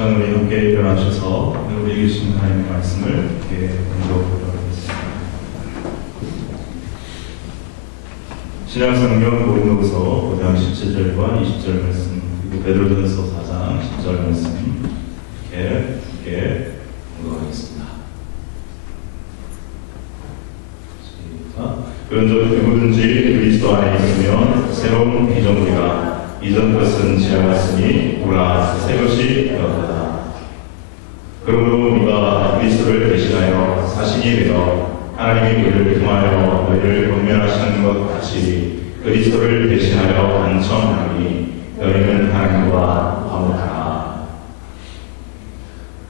시간 우리 함께 일어나셔서 우리에게 주신 하나님의 말씀을 함께 공독하도록 하겠습니다. 신약성경 고린도후서 5장 17절과 20절 말씀, 그리고 베드로전서 4장 10절 말씀 이렇게 함께 공독하겠습니다. 그런즉 누구든지 그리스도 안에 있으면 새로운 피조물이라 이전 것은 지나갔으니 보라 새 것이 되었다. 그러므로 우리가 그리스도를 대신하여 사신이 되어 하나님이 그를 통하여 너희를 권면하시는 것 같이 그리스도를 대신하여 간청하니 너희는 하나님과 화목하라.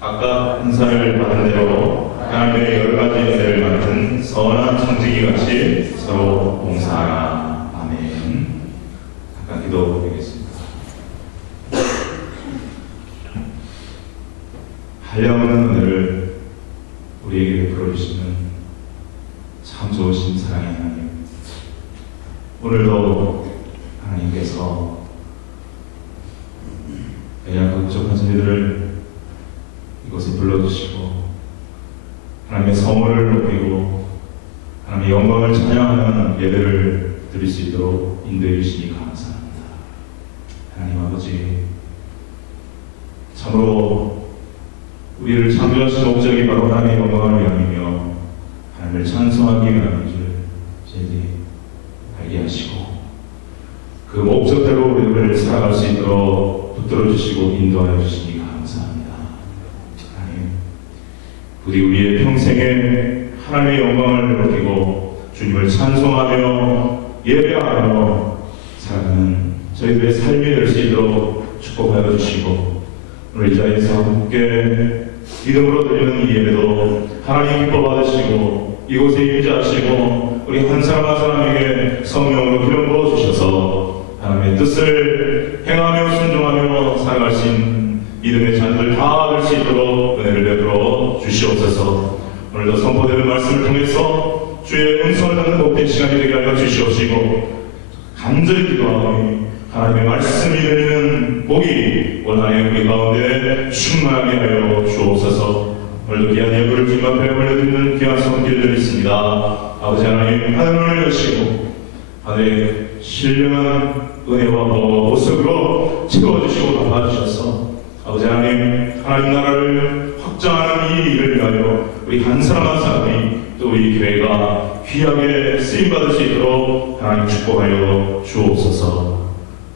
각각 은사를 받은 대로 하나님의 여러 가지 은혜를 맡은 선한 청지기 같이 서로 봉사하라. 아멘. 잠깐 기도드리겠습니다. 한량없는 은혜를 우리에게 베풀어 주시는 참 좋으신 사랑의 하나님, 오늘도 하나님께서 연약하고 부족한 저희들을 이곳에 불러주시고 하나님의 성호를 높이고 하나님의 영광을 찬양하는 예배를 드릴 수 있도록 인도해 주시니 감사합니다. 하나님 아버지, 참으로 우리를 창조하신 목적이 바로 하나님의 영광을 위함이며 하나님을 찬송하기 위함인 줄 저희들이 알게 하시고 그 목적대로 우리를 살아갈 수 있도록 붙들어 주시고 인도하여 주시니 감사합니다. 하나님, 부디 우리의 평생에 하나님의 영광을 높이고 주님을 찬송하며 예배하며 살아가는 저희들의 삶이 될 수 있도록 축복하여 주시고 오늘 이 자리에서 함께 믿음으로 드리는 이 예배도 하나님 기뻐 받으시고 이곳에 임재하시고 우리 한 사람 한 사람에게 성령으로 기름 부어 주셔서 하나님의 뜻을 행하며 순종하며 살아갈 수 있는 믿음의 잔들 다 얻을 수 있도록 은혜를 베풀어 주시옵소서. 오늘도 선포되는 말씀을 통해서 주의 음성을 듣는 복된 시간이 되게 하여 주시옵시고 간절히 기도하오니 하나님의 말씀이 들리는 복이 오늘 안에 우리 가운데 충만하게 하여 주옵소서. 오늘도 귀한 예물을 주님 앞에 올려드리는 귀한 손길들 있습니다. 아버지 하나님, 하늘을 여시고 하늘의 신령한 은혜와 보석으로 채워주시고 갚아주셔서 아버지 하나님, 하나님 나라를 확장하는 이 일을 위하여 우리 한 사람 한 사람이 또 이 교회가 귀하게 쓰임받을 수 있도록 하나님 축복하여 주옵소서.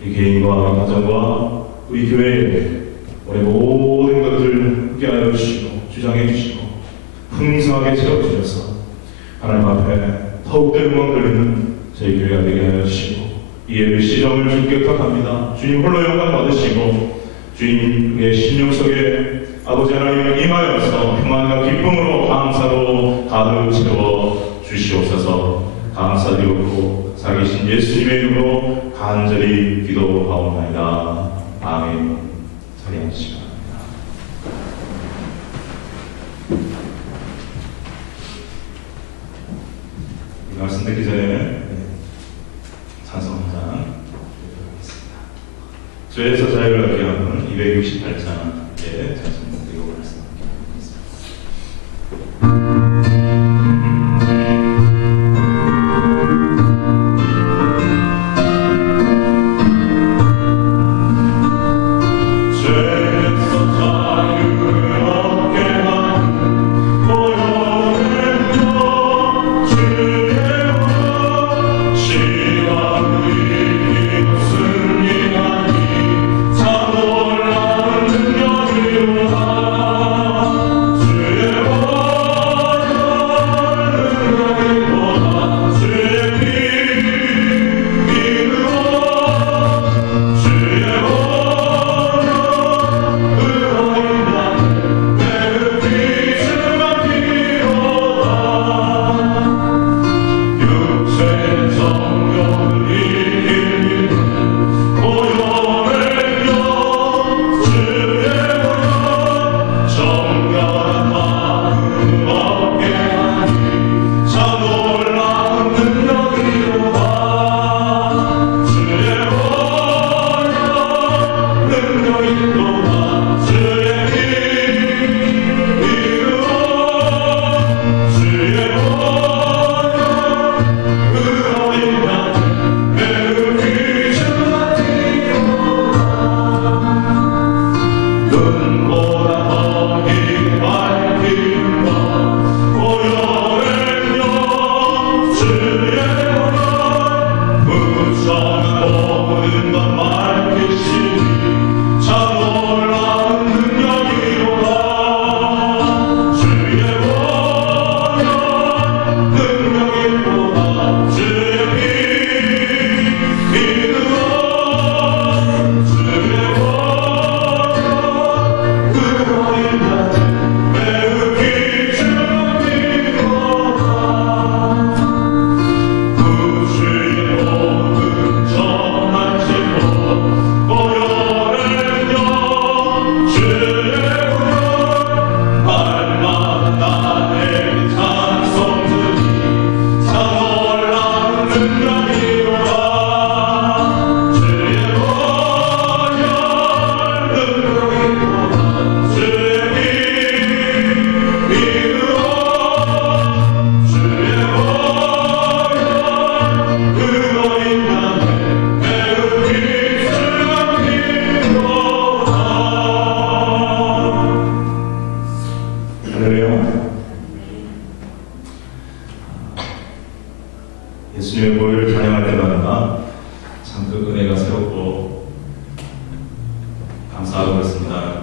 우리 개인과 가정과 우리 교회에 우리 모든 것들을 함께하여 주시고 주장해 주시고 풍성하게 채워주셔서 하나님 앞에 더욱더 영광 돌리는 저희 교회가 되게 하여 주시고 이 예배 시정을 주께 부탁합니다. 주님 홀로 영광 받으시고 주님의 심령 속에 아버지 하나님을 임하여서 평안과 기쁨으로 감사로 가득 채워 주시옵소서. 감사드리고 살아계신 예수님의 이름으로 간절히 기도하옵나이다. 아멘. 자리에 앉으시기 바랍니다. 이 말씀 듣기 전에 찬송 한 장 드리겠습니다. 죄에서 자유를 얻게 하는 268장의 찬송 드리고 말씀드리겠습니다. 참 놀라운 능력으로 찬양할 때마다 참 그 은혜가 새롭고 감사하고 그렇습니다.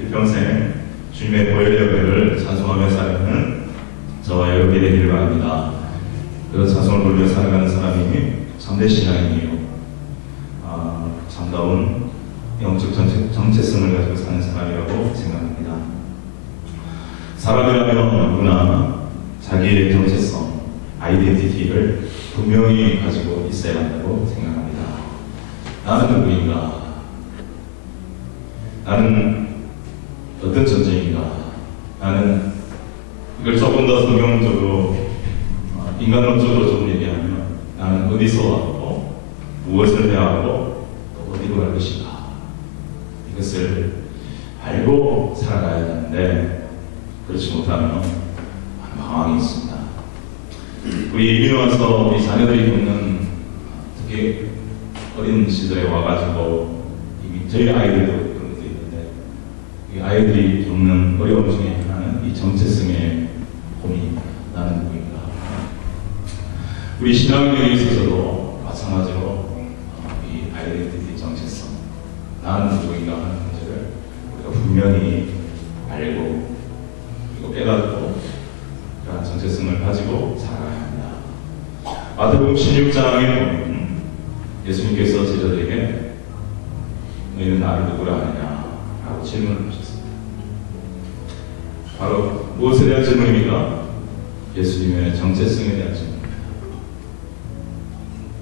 일평생 주님의 보혈의 찬송하며 살아가는 저와 여러분이 되기를 바랍니다. 그런 찬송을 부르며 살아가는 사람이 참된 신앙이에요. 참다운 영적 정체성을 가지고 사는 사람이라고 생각합니다. 사람이라면 누구나 자기의 정체성, 아이덴티티를 분명히 가지고 있어야 한다고 생각합니다. 나는 누구인가? 나는 어떤 존재인가? 나는 이걸 조금 더 성경적으로 인간론적으로 좀 얘기하면 나는 어디서 왔고 무엇을 해왔고 또 어디로 갈 것인가? 이것을 알고 살아가야 하는데 그렇지 못하면 방황이 있습니다. 우리 이민 와서 우리 자녀들이 겪는 특히 어린 시절에 와가지고 저희 아이들도 그런 게 있는데 이 아이들이 겪는 어려움 중에 하나는 이 정체성의 고민, 나는 누구인가. 우리 신앙에 있어서도 마찬가지로 이 아이덴티티 정체성, 나는 누구인가 하는 문제를 우리가 분명히 알고 그리고 깨닫고 그런 정체성을 가지고 살아가야 합니다. 마태복음 16장에 보면 예수님께서 제자들에게 너희는 나를 누구라 하느냐 라고 질문을 하셨습니다. 바로 무엇에 대한 질문입니까? 예수님의 정체성에 대한 질문입니다.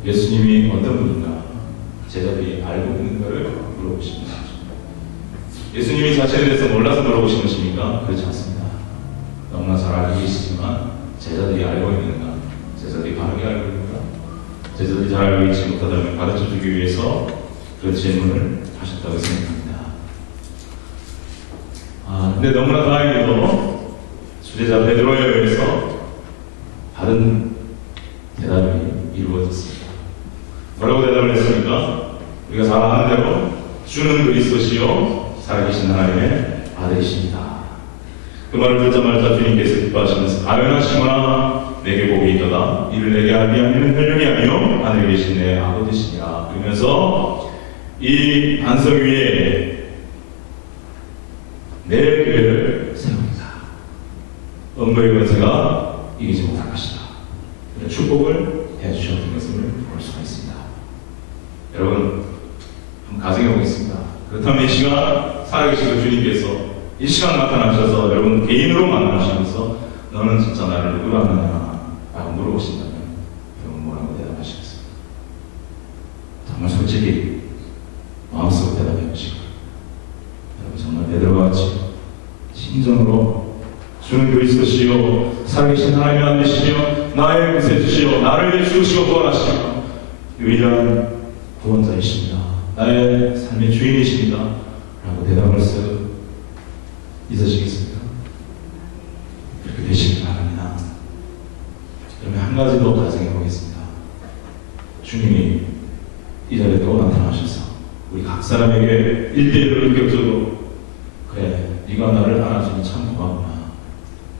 예수님이 어떤 분인가 제자들이 알고 있는 것을 물어보십니다. 예수님이 자신에 대해서 몰라서 물어보신 것입니까? 그렇지 않습니다. 너무나 잘 알고 계시지만 제자들이 알고 있는가? 제자들이 바르게 알고 있는가? 제자들이 잘 알고 있지 못하다면 가르쳐주기 위해서 그런 질문을 하셨다고 생각합니다. 근데 너무나 다행히도 수제자 베드로에 의해서 다른 대답이 이루어졌습니다. 뭐라고 대답을 했습니까? 우리가 잘 아는 대로 주는 그리스도시요 살아계신 하나님의 아들이십니다. 그 말을 듣자마자 주님께서 기뻐하시면서 아련하시거나 내게 복이 있도다. 이를 내게 알게 하는 혈령이 아니요 하늘에 계신 내 아버지시니라. 그러면서 이 반석 위에 내 교회를 세웁니다. 음부의 권세가 이기지 못할 것이다. 이런 축복을 해주셨던 것을 볼 수가 있습니다. 여러분 한번 가정해 보겠습니다. 그렇다면 이 시간 살아계신 주님께서 이 시간 나타나셔서 여러분 개인으로 만나시면서 너는 진짜 나를 누구라 하느냐 라고 물어보신다면 여러분 뭐라고 대답하시겠습니까? 정말 솔직히 마음속으로 대답해 보시고 여러분 정말 베드로와 같이 심정으로 주는 그리스도시요 살아계신 하나님의 아들이시며 나의 구세주시요 나를 위해 죽으시고 부활하시며 유일한 구원자이십니다. 나의 삶의 주인이십니다. 라고 대답할 수 있으시겠습니까? 그렇게 되시길 바랍니다. 그러면 한 가지 더 가정해 보겠습니다. 주님이 이 자리에 또 나타나셔서 우리 각 사람에게 1대1로 인격적으로 그래 네가 나를 알아주니 참 고맙구나.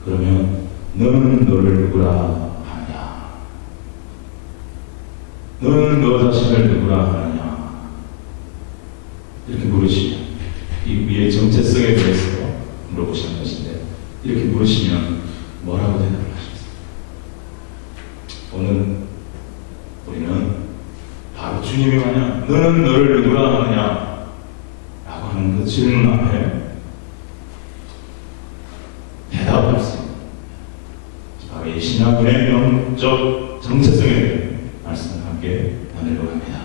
그러면 너는 너를 누구라 하느냐? 너는 너 자신을 누구라 하느냐? 이렇게 물으시면 이 우리의 정체성에 대해서 물어보시는 것인데 이렇게 물으시면 뭐라고 대답을 하십니까? 오늘 우리는 바로 주님이 만약 너는 너를 누구라 하느냐 라고 하는 그 질문 앞에 대답할 수 있는 바로 이 신약의 영적 정체성에 대한 말씀을 함께 나누려고 합니다.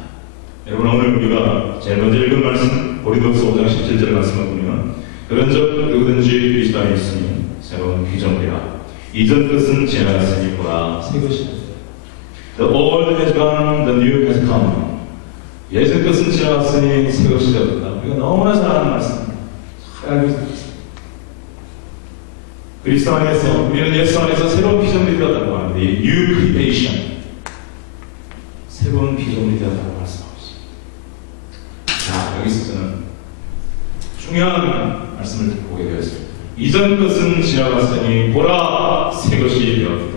여러분 오늘 우리가 제일 먼저 읽은 말씀 고린도서 5장 17절 말씀을 보면 그런즉 누구든지 그리스도 안에 있으니 새로운 피조물이라 이전 것은 지나갔으니 보라 새 것이라. The old has gone, the new has come. 예전 것은 지나갔으니 새 것이 되었다. 우리가 너무나 잘 아는 말씀입니다. 잘 알고 있습니다. 그리스도 안에서 우리는 예수 안에서 새로운 피조물이 되었다고 하는데 New Creation 새로운 피조물이 되었다고 말씀하고 있습니다. 자 여기서 저는 중요한 말씀을 보게 되었습니다. 이전 것은 지나갔으니 보라 새 것이 되었다.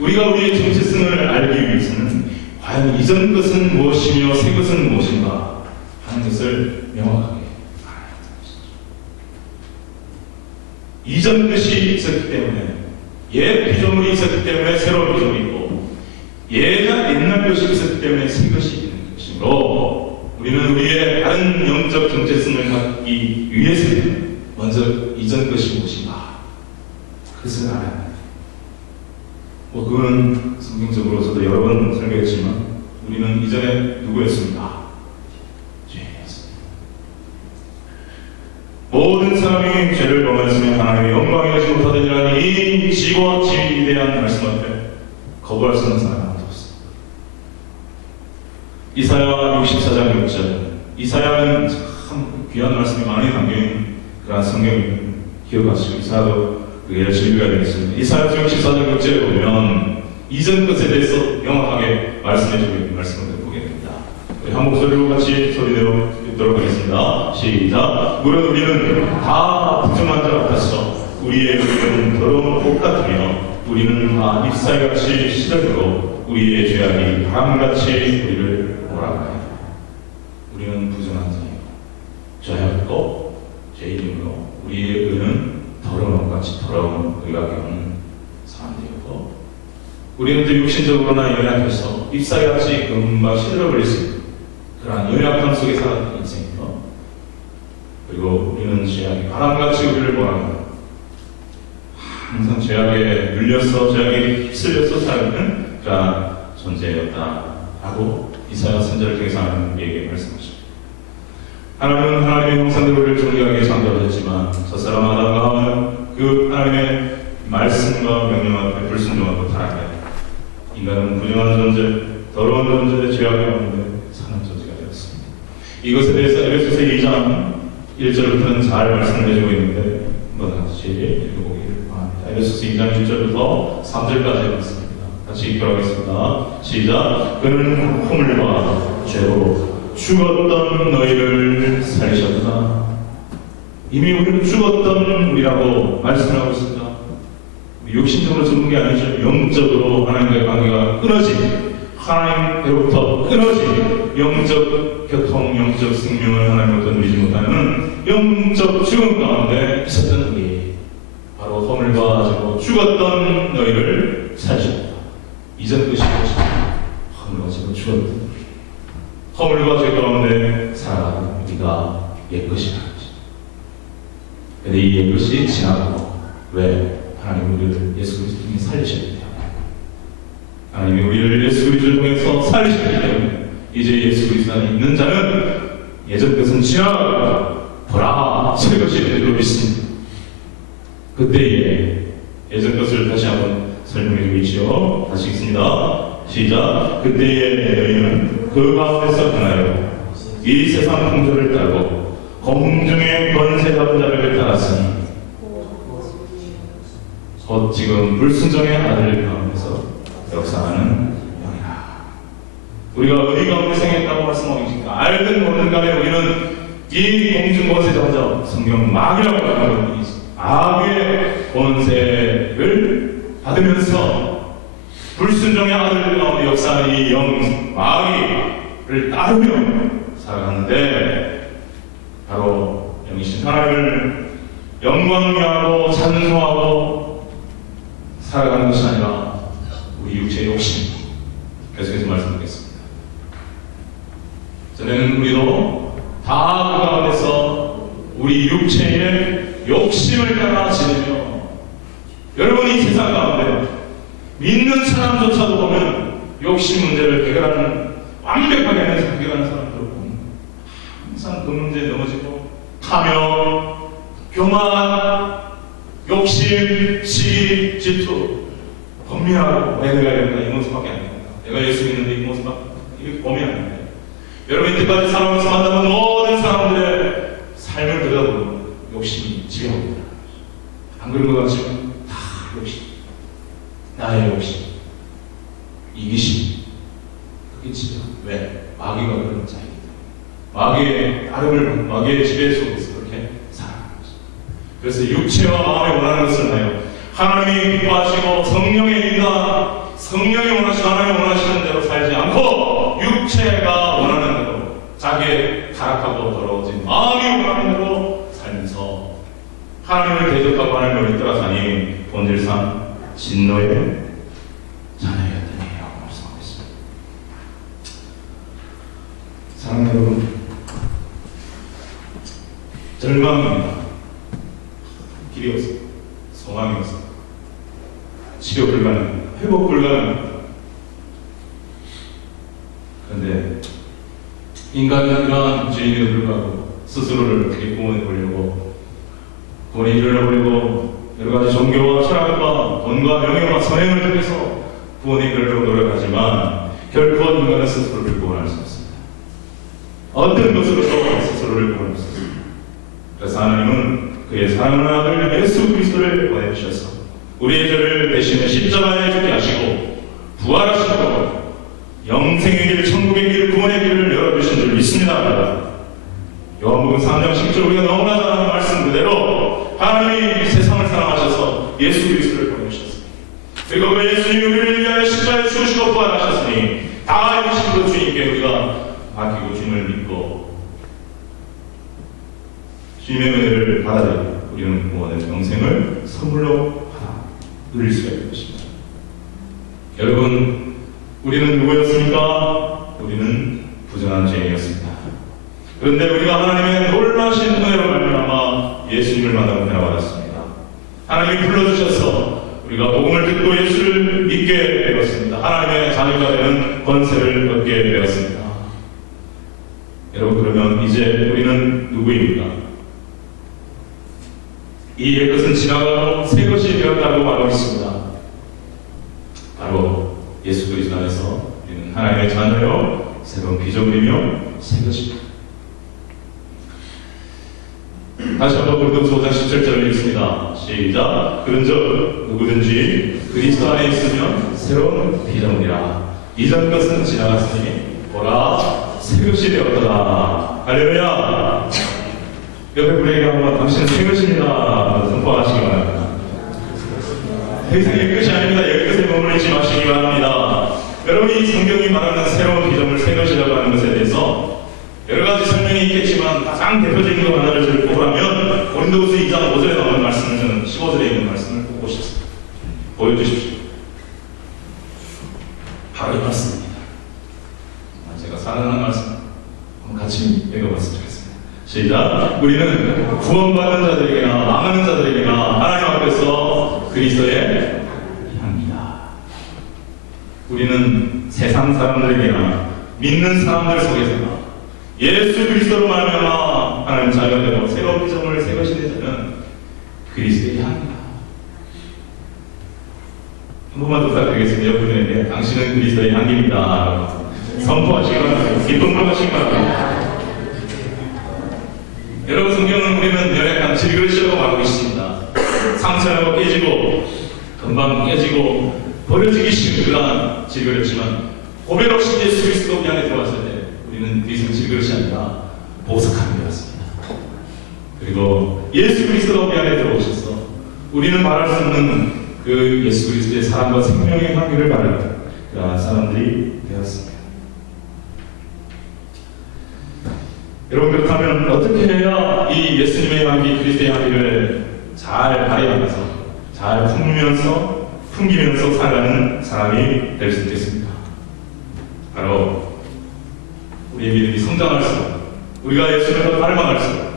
우리가 우리의 정체성을 알기 위해서는 과연 이전 것은 무엇이며 새 것은 무엇인가 하는 것을 명확하게 알아야 한다는 것이죠. 이전 것이 있었기 때문에, 옛 피조물이 있었기 때문에 새로운 피조물이 있고, 옛날 것이 있었기 때문에 새 것이 있는 것이므로, 우리는 우리의 다른 영적 정체성을 갖기 위해서는 먼저 이전 것이 무엇인가 그것을 알아야 합니다. 그건 성경적으로서도 여러 번 설명했지만 우리는 이전에 누구였습니까? 죄인이었습니다. 모든 사람이 죄를 범했으면 하나님의 영광이 되지 못하느니라. 이 지고 지위에 대한 말씀 앞에 거부할 수 있는 사람은 아무도 없습니다. 이사야 64장 6절. 이사야는 참 귀한 말씀이 많이 담겨있는 그런 성경을 기억하시고 이사야도 그게 열심히 읽어야 되겠습니다. 이사야 64장 6절에 보면 이전 것에 대해서 명확하게 말씀해주고 있는 말씀을 보게 됩니다. 우리 한 목소리로 같이 소리내어 읽도록 하겠습니다. 시작. 무릇 우리는 다 부정한 자 같았어. 우리의 의는 더러운 옷 같으며 우리는 다 잎사귀같이 시들고 우리의 죄악이 바람같이 우리를 몰아가요. 우리는 부정한 자예요. 죄악도 죄인이므로 우리의 의는 더러운 옷같이 더러운 우리가 겪는 사람들이었고, 우리는 또 육신적으로나 연약해서 잎사귀같이 금방 시들어버릴 수 있는 그러한 연약함 속에 살았던 인생이요. 그리고 우리는 죄악이 바람같이 우리를 몰아갑니다. 항상 죄악에 눌려서 죄악에 휩쓸려서 살아가는 그러한 존재였다라고 이사야 선지자를 통해서 하나님에게 말씀하십니다. 하나님은 하나님의 형상대로 우리를 존귀하게 창조하셨지만 저 사람 아담과 그 하나님의 말씀과 명령 앞에 불순종하고 타락해 인간은 부정한 존재, 더러운 존재, 죄악의 가운데 사는 존재가 되었습니다. 이것에 대해서 에베소서 2장 1절부터는 잘 말씀을 해주고 있는데 한번 같이 읽어보기를 바랍니다. 에베소서 2장 1절부터 3절까지 말씀입니다. 같이 읽도록 하겠습니다. 시작. 그는 허물과 죄로 죽었던 너희를 살리셨구나. 이미 우리는 죽었던 우리라고 말씀하고 있습니다. 육신적으로 죽은 게 아니죠. 영적으로 하나님과의 관계가 끊어진, 하나님으로부터 끊어진 영적 교통, 영적 생명을 하나님으로부터 누리지 못하는 영적 죽음 가운데 있었던 우리, 바로 허물과 죄로 죽었던 너희를 살리셨다. 이전 것이 무엇이냐? 허물과 죄로 죽었던 우리, 허물과 죄 가운데 살아가는 우리가 옛것이라는 것이죠. 근데 이 옛것이 지나가고, 왜? 하나님 우리를 예수 그리스도 통해 살리셨기 때문에, 하나님이 우리를 예수 그리스도를 통해서 살리셨기 때문에 이제 예수 그리스도 안에 있는 자는 예전 것은 지나가고 보라 새 것이 되리라 믿습니다. 그때에 예전 것을 다시 한번 설명해 주겠지요. 다시 읽습니다. 시작. 그때에 너희는 그 가운데서 변하여 이 세상 풍조를 따르고 공중의 권세 잡은 자를 따랐으니 곧 지금 불순종의 아들 가운데서 역사하는 영이라. 우리가 어디 가운데 생겼다고 말씀하고 계십니까? 알든 모르든 간에 우리는 이 공중 권세 잡은 자, 성경 마귀라고 하는 분이 있습니다. 마귀의 권세를 받으면서 불순종의 아들 가운데 역사하는 이 영, 마귀를 따르며 살아갔는데, 바로 영이신 하나님을 영광하고 찬송하고 살아가는 것이 아니라 우리 육체의 욕심, 계속해서 말씀드리겠습니다. 전에는 우리도 다 그 가운데서 우리 육체의 욕심을 따라 지내며, 여러분 이 세상 가운데 믿는 사람조차도 보면 욕심 문제를 해결하는, 완벽하게 해결하는 사람들을 보면 항상 그 문제에 넘어지고 탐욕, 교만, 욕심, 시기, 질투, 범민하고 내가 이런다 이 모습밖에 안 됩니다. 내가 예수 믿는데 이 모습밖에 이렇게 범이 안 됩니다. 여러분 이때까지 살아오면서 만나본 모든 사람들의 삶을 들여다보면 욕심이 지배하고 있다. 안 그런 것 같지만 다 욕심, 나의 욕심, 이기심, 그게 지배하고. 왜? 마귀가 그런 자이기 때문에, 마귀의 따름을, 마귀의 지배 속에서 그렇게 살아가는 것입니다. 그래서 육체와 마음에 원하는 것을 하여 하나님이 기뻐하시고 성령의 인도가 성령이 원하시고 하나님이 원하시는 대로 살지 않고 육체가 원하는 대로 자기의 타락하고 더러워진 마음이 원하는 대로 살면서 하나님을 대적하고 하나님을 따라가니 본질상 진노의 자녀였더니라고 말씀하고 있습니다. 사랑하는 여러분, 절망입니다. 길이 없습니다. 소망이 없습니다. 치료 불가능, 회복 불가능. 그런데 인간은 이러한 죄인에도 불구하고 스스로를 어떻게 구원해 보려고 구원의 일을 해보려고 여러 가지 종교와 철학과 돈과 명예와 선행을 통해서 구원의 일을 노력하지만 결코 인간은 스스로를 구원할 수 없습니다. 어떤 것으로도 스스로를 구원할 수 없습니다. 그래서 하나님은 그의 사랑하는 아들 예수 그리스도를 보내주셔서 우리의 죄를 대신에 십자가에 죽게 하시고 부활하시고 영생의 길, 천국의 길, 구원의 길을 열어주신 줄 믿습니다. 요한복음 3장 10절 우리가 너무나 잘 아는 말씀 그대로 하나님이 세상을 사랑하셔서 예수 그리스도를 보내주셨습니다. 그리고 그 예수님이 우리를 위하여 십자가에 죽으시고 부활하셨으니 다 이루신 그 주님께 우리가 맡기고 주님을 믿고 주님의 은혜를 받아들이고 우리는 구원의 영생을 선물로 누릴 수가 있는 것입니다. 여러분, 우리는 누구였습니까? 우리는 부정한 죄인이었습니다. 그런데 우리가 하나님의 놀라신 은혜로 말미암아 예수님을 만나 은혜 받았습니다. 하나님이 불러주셔서 우리가 복음을 듣고 예수를 믿게 되었습니다. 하나님의 자녀가 되는 권세를 얻게 되었습니다. 여러분, 그러면 이제 우리는 누구입니까? 이 옛것은 지나가고 새 것이 되었다고 말하고 있습니다. 바로 예수 그리스도 안에서 우리는 하나님의 자녀요 새로운 피조물이며 새 것입니다. 다시 한번 고린도서 5장 17절을 읽습니다. 시작. 그런즉 누구든지 그리스도 안에 있으면 새로운 피조물이라. 이전 것은 지나갔으니 보라 새 것이 되었더라. 할렐루야. 옆에 분에게 한번 당신은 새 것입니다 선포하시기 바랍니다. 더 이상 옛것이 아닙니다. 옛것에 머물리지 마시기 바랍니다. 여러분, 이 성경이 말하는 새로운 피조물 새 것이라고 하는 것에 대해서 여러 가지 설명이 있겠지만 가장 대표적인 것 하나를 보라면 고린도후서 2장 5절에 나오는 말씀을 저는 15절에 있는 말씀을 보고 싶습니다. 보여주십시오. 바로 이 말씀입니다. 제가 사랑하는 말씀 한번 같이 읽어봤으면 좋겠습니다. 시작. 우리는 구원받는 자들에게나 망하는 자들에게나 하나님 앞에서 그리스도의 향이다. 우리는 세상 사람들에게나 믿는 사람들 속에서나 예수 그리스도로 말미암아 하나님 자녀가 되고 새로운 피조물 새 것이 되자는 그리스도의 향이다. 한 번만 더 부탁드리겠습니다. 여러분에게 당신은 그리스도의 향기입니다. 선포하시기 바랍니다. 기쁨 부르시기 바랍니다. 여러분, 성경은 우리는 연약한 질그릇이라고 말하고 있습니다. 상처나고 깨지고 금방 깨지고 버려지기 쉬운 그러한 질그릇이지만 고백 없이 예수 그리스도 우리 안에 들어왔을 때 우리는 그 이상 질그릇이 아니라 보석함이 되었습니다. 그리고 예수 그리스도가 우리 안에 들어오셔서 우리는 말할 수 없는 그 예수 그리스도의 사랑과 생명의 향기를 바라는 그러한 사람들이 되었습니다. 여러분, 그렇다면 어떻게 해야 이 예수님의 향기, 그리스도의 향기를 잘 발휘하면서 잘 풍기면서 살아가는 사람이 될 수 있겠습니까? 바로 우리의 믿음이 성장할수록, 우리가 예수님을 더 닮아갈수록,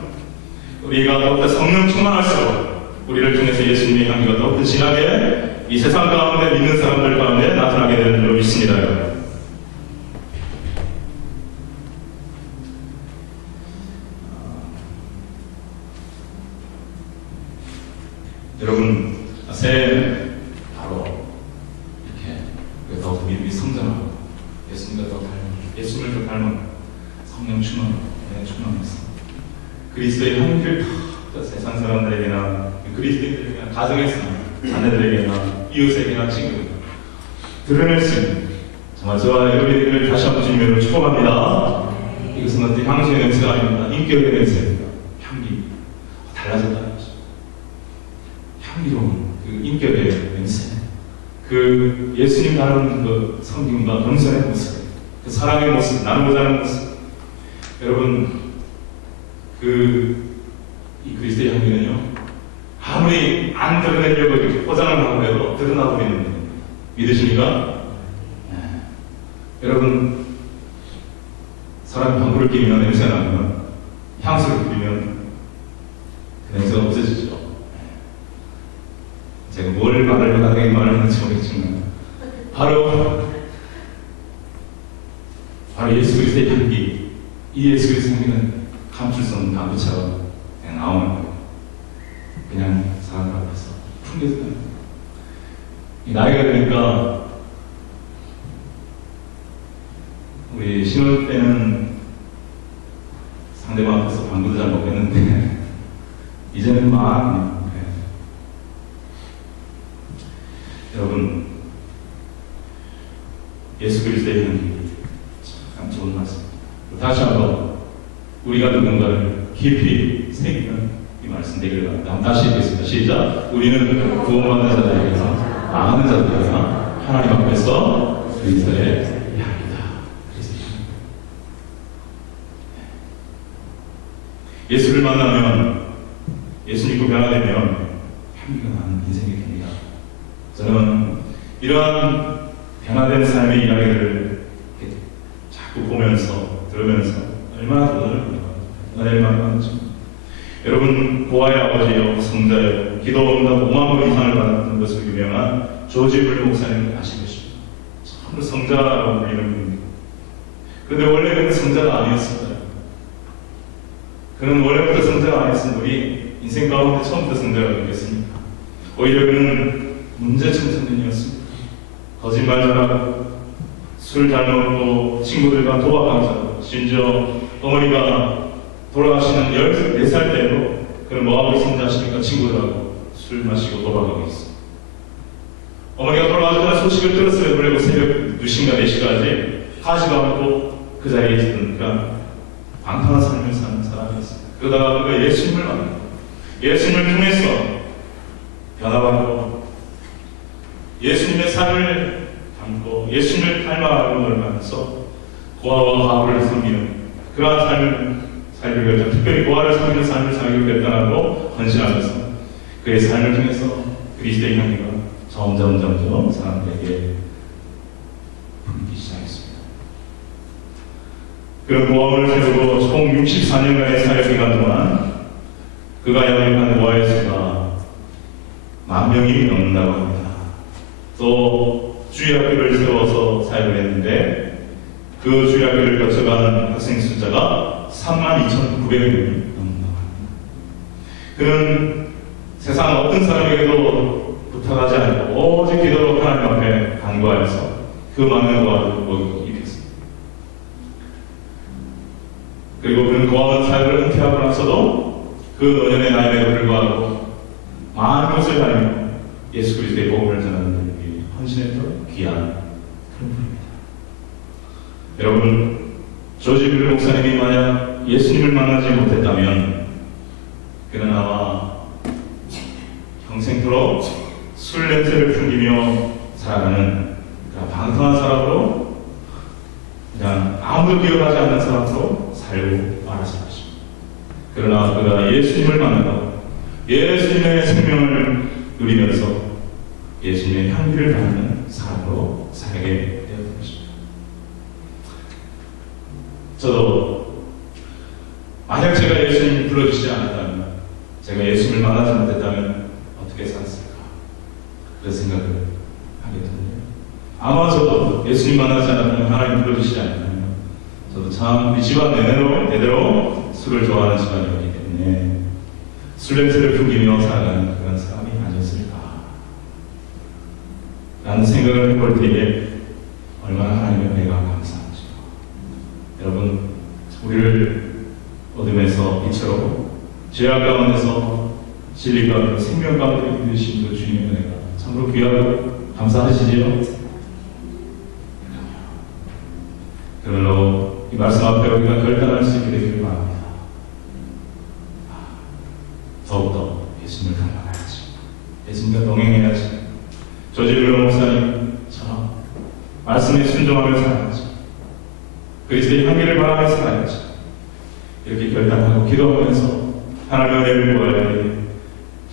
우리가 더욱더 성령 충만할수록 우리를 통해서 예수님의 향기가 더욱더 진하게 이 세상 가운데 믿는 사람들 가운데 나타나게 되는 줄 믿습니다. 여러분, 새해에는 바로 이렇게 더욱 믿음이 성장하고 예수님을 더 닮은 성령 충만으로 충만해서 그리스도의 향기를 더 세상 사람들에게나 그리스도인들에게나 가정에서나 자녀들에게나 이웃에게나 친구에게나 드러낼 수 있는 정말 저와 여러분들을 다시 한번 주님으로 축복합니다. 이것은 어떤 향수의 냄새가 아닙니다. 인격의 냄새입니다. 향기 달라졌다는 것입니다. 향기로운 그 인격의 냄새, 그 예수님 다룬 그 성김과 겸손의 모습, 그 사랑의 모습, 나누고자 하는 모습. 여러분, 이 그리스도의 향기는요, 아무리 안 드러내려고 이렇게 포장을 하고 해도 드러나고 있는 거예요. 믿으십니까? 네. 여러분, 사람이 방구를 끼면 냄새 나면, 향수를 뿌리면 그 냄새가 없어지죠. 제가 뭘 말하려고 이 말을 했는지 모르겠지만, 바로 예수 그리스도의 향기, 이 예수 그리스도의 향기는 감출 수 없는 방구처럼 그냥 나오는 거예요. 그냥 사람들 앞에서 풍겨져요. 나이가 드니까 우리 신혼 때는 상대방 앞에서 방구도 잘 먹겠는데 이제는 막 여러분, 예수 그리스도의 향기 참 좋은 말씀입니다. 다시 한번 우리가 누군가를 깊이 새기는 이 말씀 되기를 바랍니다. 다시 읽겠습니다. 시작. 우리는 구원받는 자들에게서 망하는 자들에게서 하나님 앞에서 그리스도의 향기다. 예수를 만나면, 예수 믿고 변화되면 향기가 나는 인생이 됩니다. 저는 이러한 변화된 삶의 이야기를 자꾸 보면서, 들으면서 얼마나 은혜를 받는지. 여러분, 고아의 아버지요, 성자요, 기도 응답 5만 번 이상을 받았던 것으로 유명한 조지 블루 목사님을 아실 것입니다. 참으로 성자라고 불리는 분입니다. 그런데 원래 그는 성자가 아니었습니다. 그는 원래부터 성자가 아니었은 분이 인생 가운데 처음부터 성자가 되겠습니까? 오히려 그는 문제 청소년이었습니다. 거짓말 잘하고, 술 잘 먹고, 친구들과 도박하면서, 심지어 어머니가 돌아가시는 14살 때로 그는 뭐하고 있습니다 하십니까? 친구들하고 술 마시고 도박하고 있어요. 어머니가 돌아가셨다는 소식을 들었음에도 불구하고 새벽 2시인가 4시까지 가지도 않고 그 자리에 있으니까 방탕한 삶을 사는 사람이었습니다. 그러다가 그가 예수님을 만나고 예수님을 통해서 변화받고 예수님의 삶을 담고 예수님을 닮아가는 걸 보면서 고아와 하울을 섬기는 그러한 삶을 살기로 결정, 특별히 고아를 섬기는 삶을 살기로 결단하고 헌신하면서 그의 삶을 통해서 그리스도의 향기가 점점 사람들에게 불기 시작했습니다. 그런 모험을 세우고 총 64년간의 사역 기간 동안 그가 영입한 고아의 수가 10,000명이 넘는다고 합니다. 또 주일학교를 세워서 사역을 했는데 그 주일학교를 거쳐간 학생 숫자가 32,900명이 넘는다고 합니다. 그는 세상 어떤 사람에게도 부탁하지 않고 오직 기도로 하나님 앞에 간구하여서 그 많은 고아를 먹이고 입혔습니다. 그리고 그는 고아원 사역을 은퇴하고 나서도 그 노년의 나이에도 불구하고 많은 곳을 다니며 예수 그리스도의 복음을 전하는 일에 헌신했던 귀한 그런 분입니다. 여러분, 조지 블루 목사님이 만약 예수님을 만나지 못했다면 그는 아마 평생토록 술 냄새를 풍기며 살아가는 방탕한 사람으로, 그냥 아무도 기억하지 않는 사람으로 살고 말았을 것입니다. 그러나 그가 예수님을 만나고 예수님의 생명을 누리면서 예수님의 향기를 받는 사람으로 살게 되었던 것입니다. 저도 만약 제가 예수님 불러주시지 않았다면, 제가 예수님을 만나지 못했다면 어떻게 살았을까? 그런 생각을 하게 됩니다. 아마 저도 예수님 만나지 않았다면, 하나님 불러주시지 않았다면 저도 참 우리 집안 내대로 술을 좋아하는 집안이었기 때문에 술 냄새를 풍기며 살아가는 그런 사람이 아니었을까 라는 생각을 해볼 때에 얼마나 하나님의 은혜가 감사한지. 여러분, 우리를 어둠에서 빛으로, 죄악 가운데서 진리 가운데 생명 가운데 이루신 그 주님의 은혜가 참으로 귀하고 감사하시지요. 그러므로 이 말씀 앞에 우리가 결단할 수 있게 되기를 바랍니다. 더욱더 예수님을 닮아가야지, 예수님과 동행해야지, 조지율 목사님처럼 말씀에 순종하며 살아야지. 그리스도의 향기를 바라며 살아야지. 이렇게 결단하고 기도하면서 하나님의 은혜를 구할 때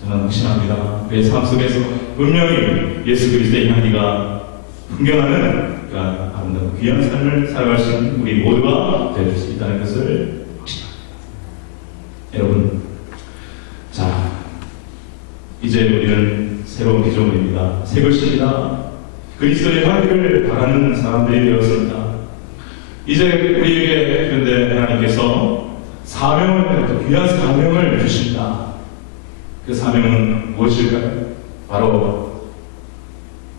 저는 확신합니다. 그의 삶 속에서 분명히 예수 그리스도의 향기가 풍겨나는 그러한 아름다운 귀한 삶을 살아갈 수 있는 우리 모두가 될 수 있다는 것을 확신합니다. 여러분, 자, 이제 우리는 새로운 기조물입니다. 새 것입니다. 그리스도의 향기를 바라는 사람들이 되었습니다. 이제 우리에게 그런데 하나님께서 사명을, 귀한 사명을 주십니다. 그 사명은 무엇일까요? 바로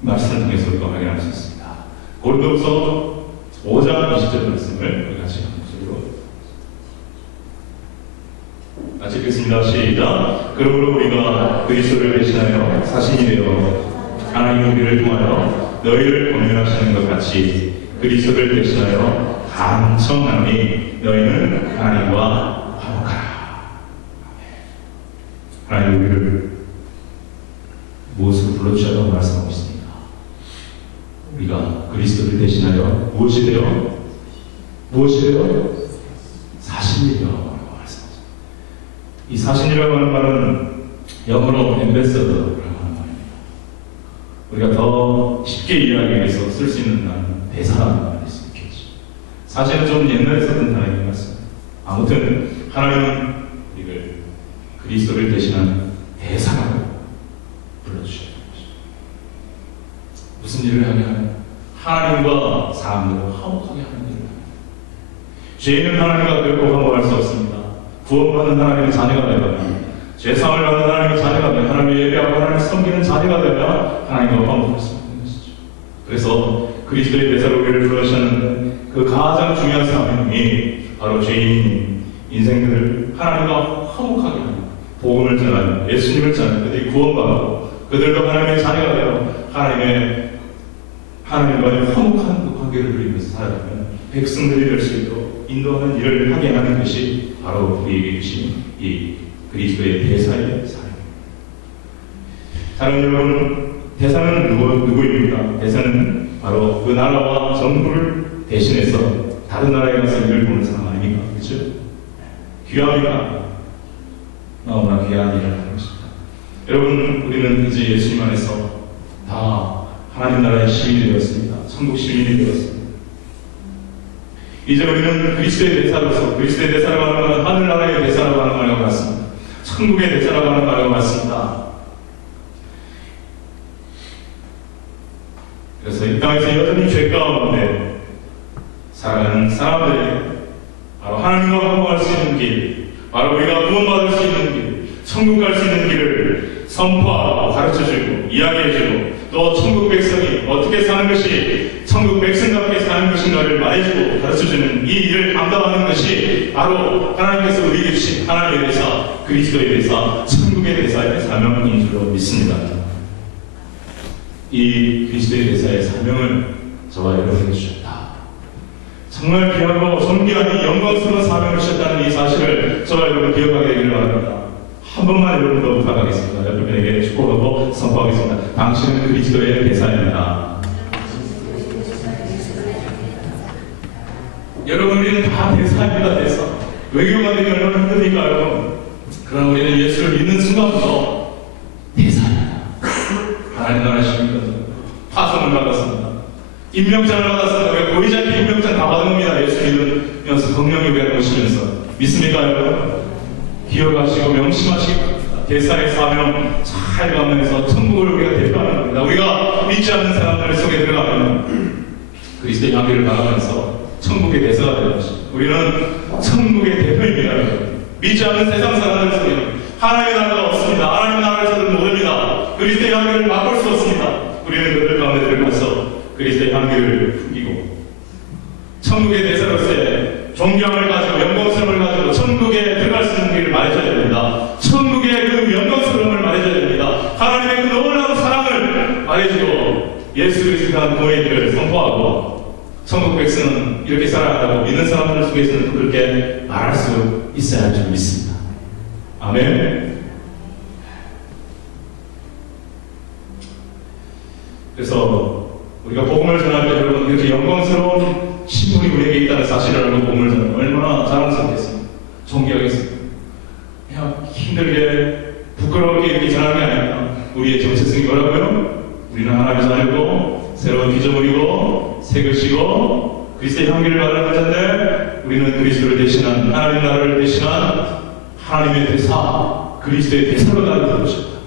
말씀을 통해서 우리가 확인할 수 있습니다. 고린도후서 5장 20절 말씀을 우리 같이 한 목소리로 같이 읽겠습니다. 시작. 그러므로 우리가 그리스도를 대신하여 사신이 되어 하나님 우리를 통하여 너희를 권면하시는 것 같이 그리스도를 대신하여 간청하니 너희는 하나님과 화목하라. 하나님 우리를 무엇으로 불러주셨다고 말씀하고 있습니다. 우리가 그리스도를 대신하여 무엇이 되어? 사신이 되어 이 사신이라고 하는 말은 영어로 엠베서더라고 하는 말입니다. 우리가 더 쉽게 이해하기 위해서 쓸 수 있는 단어는 대사라는 말일 수 있겠죠. 사실은 좀 옛날에 썼던 단어인 것 같습니다. 아무튼 하나님은 우리를 그리스도를 대신하는 대사라고 불러주셨던 것입니다. 무슨 일을 하게 하면 하나님과 사람들을 화목하게 하는 일을 합니다. 죄인은 하나님과 결코 화목할 수 없습니다. 구원받는 하나님의 자녀가 되면, 죄사함을 받는 하나님의 자녀가 되면, 하나님의 예배하고 하나님을 섬기는 자녀가 되면 하나님과 화목할 수 있는 것이죠. 그래서 그리스도의 대사로 우리를 불러주셨는데 그 가장 중요한 사명이 바로 죄인 인생들을 하나님과 화목하게 하는, 복음을 전하는, 예수님을 전하는, 그들이 구원받고 그들도 하나님의 자녀가 되어 하나님과의 화목한 그 관계를 누리면서 살아가면 백성들이 될 수 있도록 인도하는 일을 하게 하는 것이 바로 우리에게 주신 이 그리스도의 대사의 사명입니다. 사랑하는 여러분, 대사는 누구입니까? 대사는 바로 그 나라와 정부를 대신해서 다른 나라에 가서 일을 보는 사람 아닙니까? 그렇죠? 귀합니까? 너무나 귀한 일을 하는 것입니다. 여러분, 우리는 이제 예수님 안에서 다 하나님 나라의 시민이 되었습니다. 천국 시민이 되었습니다. 이제 우리는 그리스도의 대사로서, 그리스도의 대사라고 하는 것은 하늘나라의 대사라고 하는 말과 같습니다. 천국의 대사라고 하는 말과 같습니다. 그래서 이 땅에서 여전히 죄 가운데 살아가는 사람들에게 바로 하나님과 화목할 수 있는 길, 바로 우리가 구원받을 수 있는 길, 천국 갈 수 있는 길을 선포하고 가르쳐주고 이야기해주고, 또 천국 백성이 어떻게 사는 것이 천국 백성답게 사는 것인가를 말해주고 가르쳐주는 이 일을 감당하는 것이 바로 하나님께서 우리에게 주신 하나님의 대사, 그리스도의 대사, 천국의 대사의 사명인 줄로 믿습니다. 이 그리스도의 대사의 사명을 저와 여러분에게 주셨다. 정말 귀하고 존귀한 이 영광스러운 사명을 주셨다는 이 사실을 저와 여러분 기억하게 되기를 바랍니다. 한 번만 여러분도 부탁하겠습니다. 여러분에게 축복하고 선포하겠습니다. 당신은 그리스도의 대사입니다. 여러분, 우리는 다 대사입니다. 대사. 외교가 되기 얼마나 힘듭니까, 여러분? 그러나 우리는 예수를 믿는 순간부터 대사입니다. 하나님 나라 시민입니다. 파송을 받았습니다. 임명장을 받았습니다. 우리가 보이지 않게 임명장 다 받은 겁니다. 예수 믿으면서 성령이 우리가 보시면서. 믿습니까, 여러분? 기억하시고 명심하시기 바랍니다. 대사의 사명 잘 감당해서 천국을 우리가 대표하는 겁니다. 우리가 믿지 않는 사람들 속에 들어가면 그리스도의 향기를 바라면서 천국의 대사가 되는 것입니다. 우리는 천국의 대표입니다. 믿지 않는 세상 사람들 속에 하나님의 나라가 없습니다. 하나님의 나라를 저는 모릅니다. 그리스도의 향기를 맛볼 수 없습니다. 우리는 그들 가운데 들어가서 그리스도의 향기를 풍기고 천국의 대사로서의 존경을 가지고 영광스러움을 가지고 천국에 들어갈 수 있는 길을 말해줘야 됩니다. 천국의 그 영광스러움을 말해줘야 됩니다. 하나님의 그 놀라운 사랑을 말해주고 예수 그리스도가 그의 길을 선포하고 천국 백성은 이렇게 살아간다고 믿는 사람들 속에서는 그렇게 말할 수 있어야 할 줄 믿습니다. 아멘. 그래서 우리가 복음을 전할 때 여러분 이렇게 영광스러운 신분이 우리에게 있다는 사실을 알고 복음을 전하면 얼마나 자랑스럽겠습니까? 존경하겠습니다. 그냥 힘들게 부끄럽게 이렇게 전하는 게 아니라 우리의 정체성이 뭐라고요? 우리는 하나님의 자녀고 새로운 피조물이고 새 것이고 그리스도의 향기를 받은 자인데 우리는 그리스도를 대신한 하나님 나라를 대신한 하나님의 대사 그리스도의 대사로 나를 부르셨다.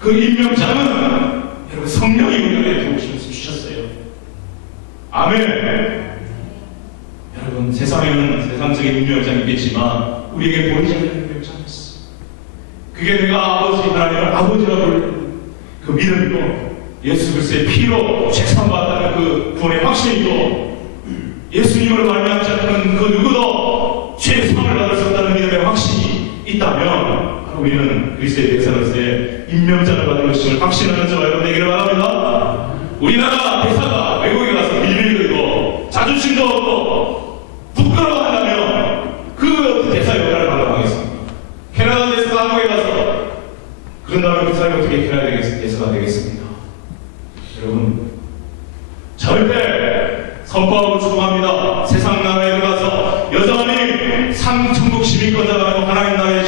그 임명장은 여러분 성령이 우리에게 주셨어요. 아멘. 여러분 세상에는 세상적인 임명장이 있겠지만 우리에게 보이지 않는 임명장이 있어. 그게 내가 아버지 하나님을 아버지라고 부르는 그 믿음이고 예수 그리스도의 피로 책상받았다는 그 구원의 확신이고 예수님으로 말미암지 않는 그 누구도 죄의 상을 받을 수 없다는 믿음의 확신이 있다면 우리는 그리스도의 대사로서의 임명장을 받은 것임을 확신하는 저와 여러분 되기를 바랍니다. 우리나라 대사가 외국에 가서 빌빌거리고 자존심도 없고 부끄러워한다면 그 대사 역할을 받아 하겠습니다. 캐나다 대사가 한국에 가서 그런다면 그 사람이 어떻게 캐나다 대사가 되겠습니까? 여러분 절대 선포하고 축복합니다. 세상 나라에 들어가서 여전히 천국 시민권자가 아니고 하나님 나라의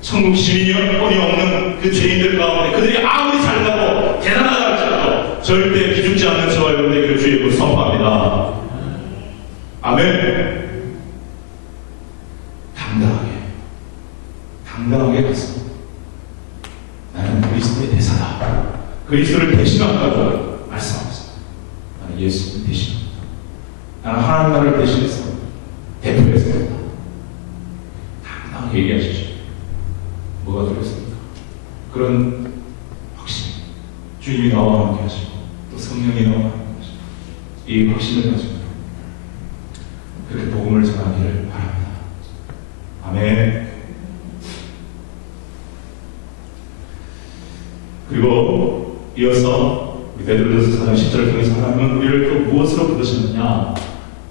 천국 시민이 없는 그 죄인들 가운데 그들이 아무리 잘나고 대단하다 할지라도 절대 비죽지 않는 저와 여러분에게 주의 이름으로 선포합니다. 아멘. 당당하게 가서 나는 그리스도의 대사다. 그리스도를 대신한다고 말씀하셨습니다. 나는 예수를 대신합니다. 나는 하나님 나라를 대신해서 대표해서 한다. 당당하게 얘기하시죠. 뭐가 두렵습니까? 그런 확신. 주님이 나와 함께 하시고 또 성령이 나와 함께 하시고 이 확신을 가지고 그렇게 복음을 전하기를 바랍니다. 아멘. 그리고 이어서 베드로전서 4장 10절을 통해서 하나님은 우리를 또 무엇으로 부르셨느냐?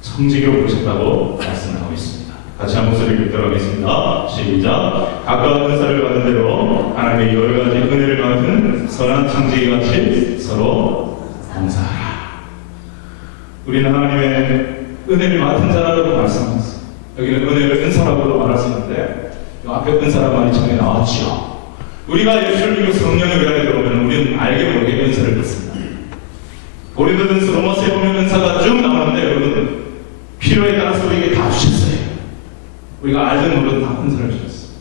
청지기로 부르셨다고 말씀을 하고 있습니다. 같이 한 목소리 읽도록 하겠습니다. 시작. 각각 은사를 받은 대로 하나님의 여러 가지 은혜를 맡은 선한 청지기같이 서로 봉사하라. 우리는 하나님의 은혜를 맡은 자라고 말씀하셨습니다. 여기는 은혜를 은사라고도 말할 수 있는데 이 앞에 은사란 말이 처음에 나왔죠. 우리가 예수를 믿고 성령을 위하여 들어오면 우리는 알게 모르게 은사를 받습니다. 고린도전서 로마서에 보면 은사가 쭉 나오는데 여러분 필요에 따라서 우리에게 다 주셨어요. 우리가 알든 모르든 다 은사를 주셨어요.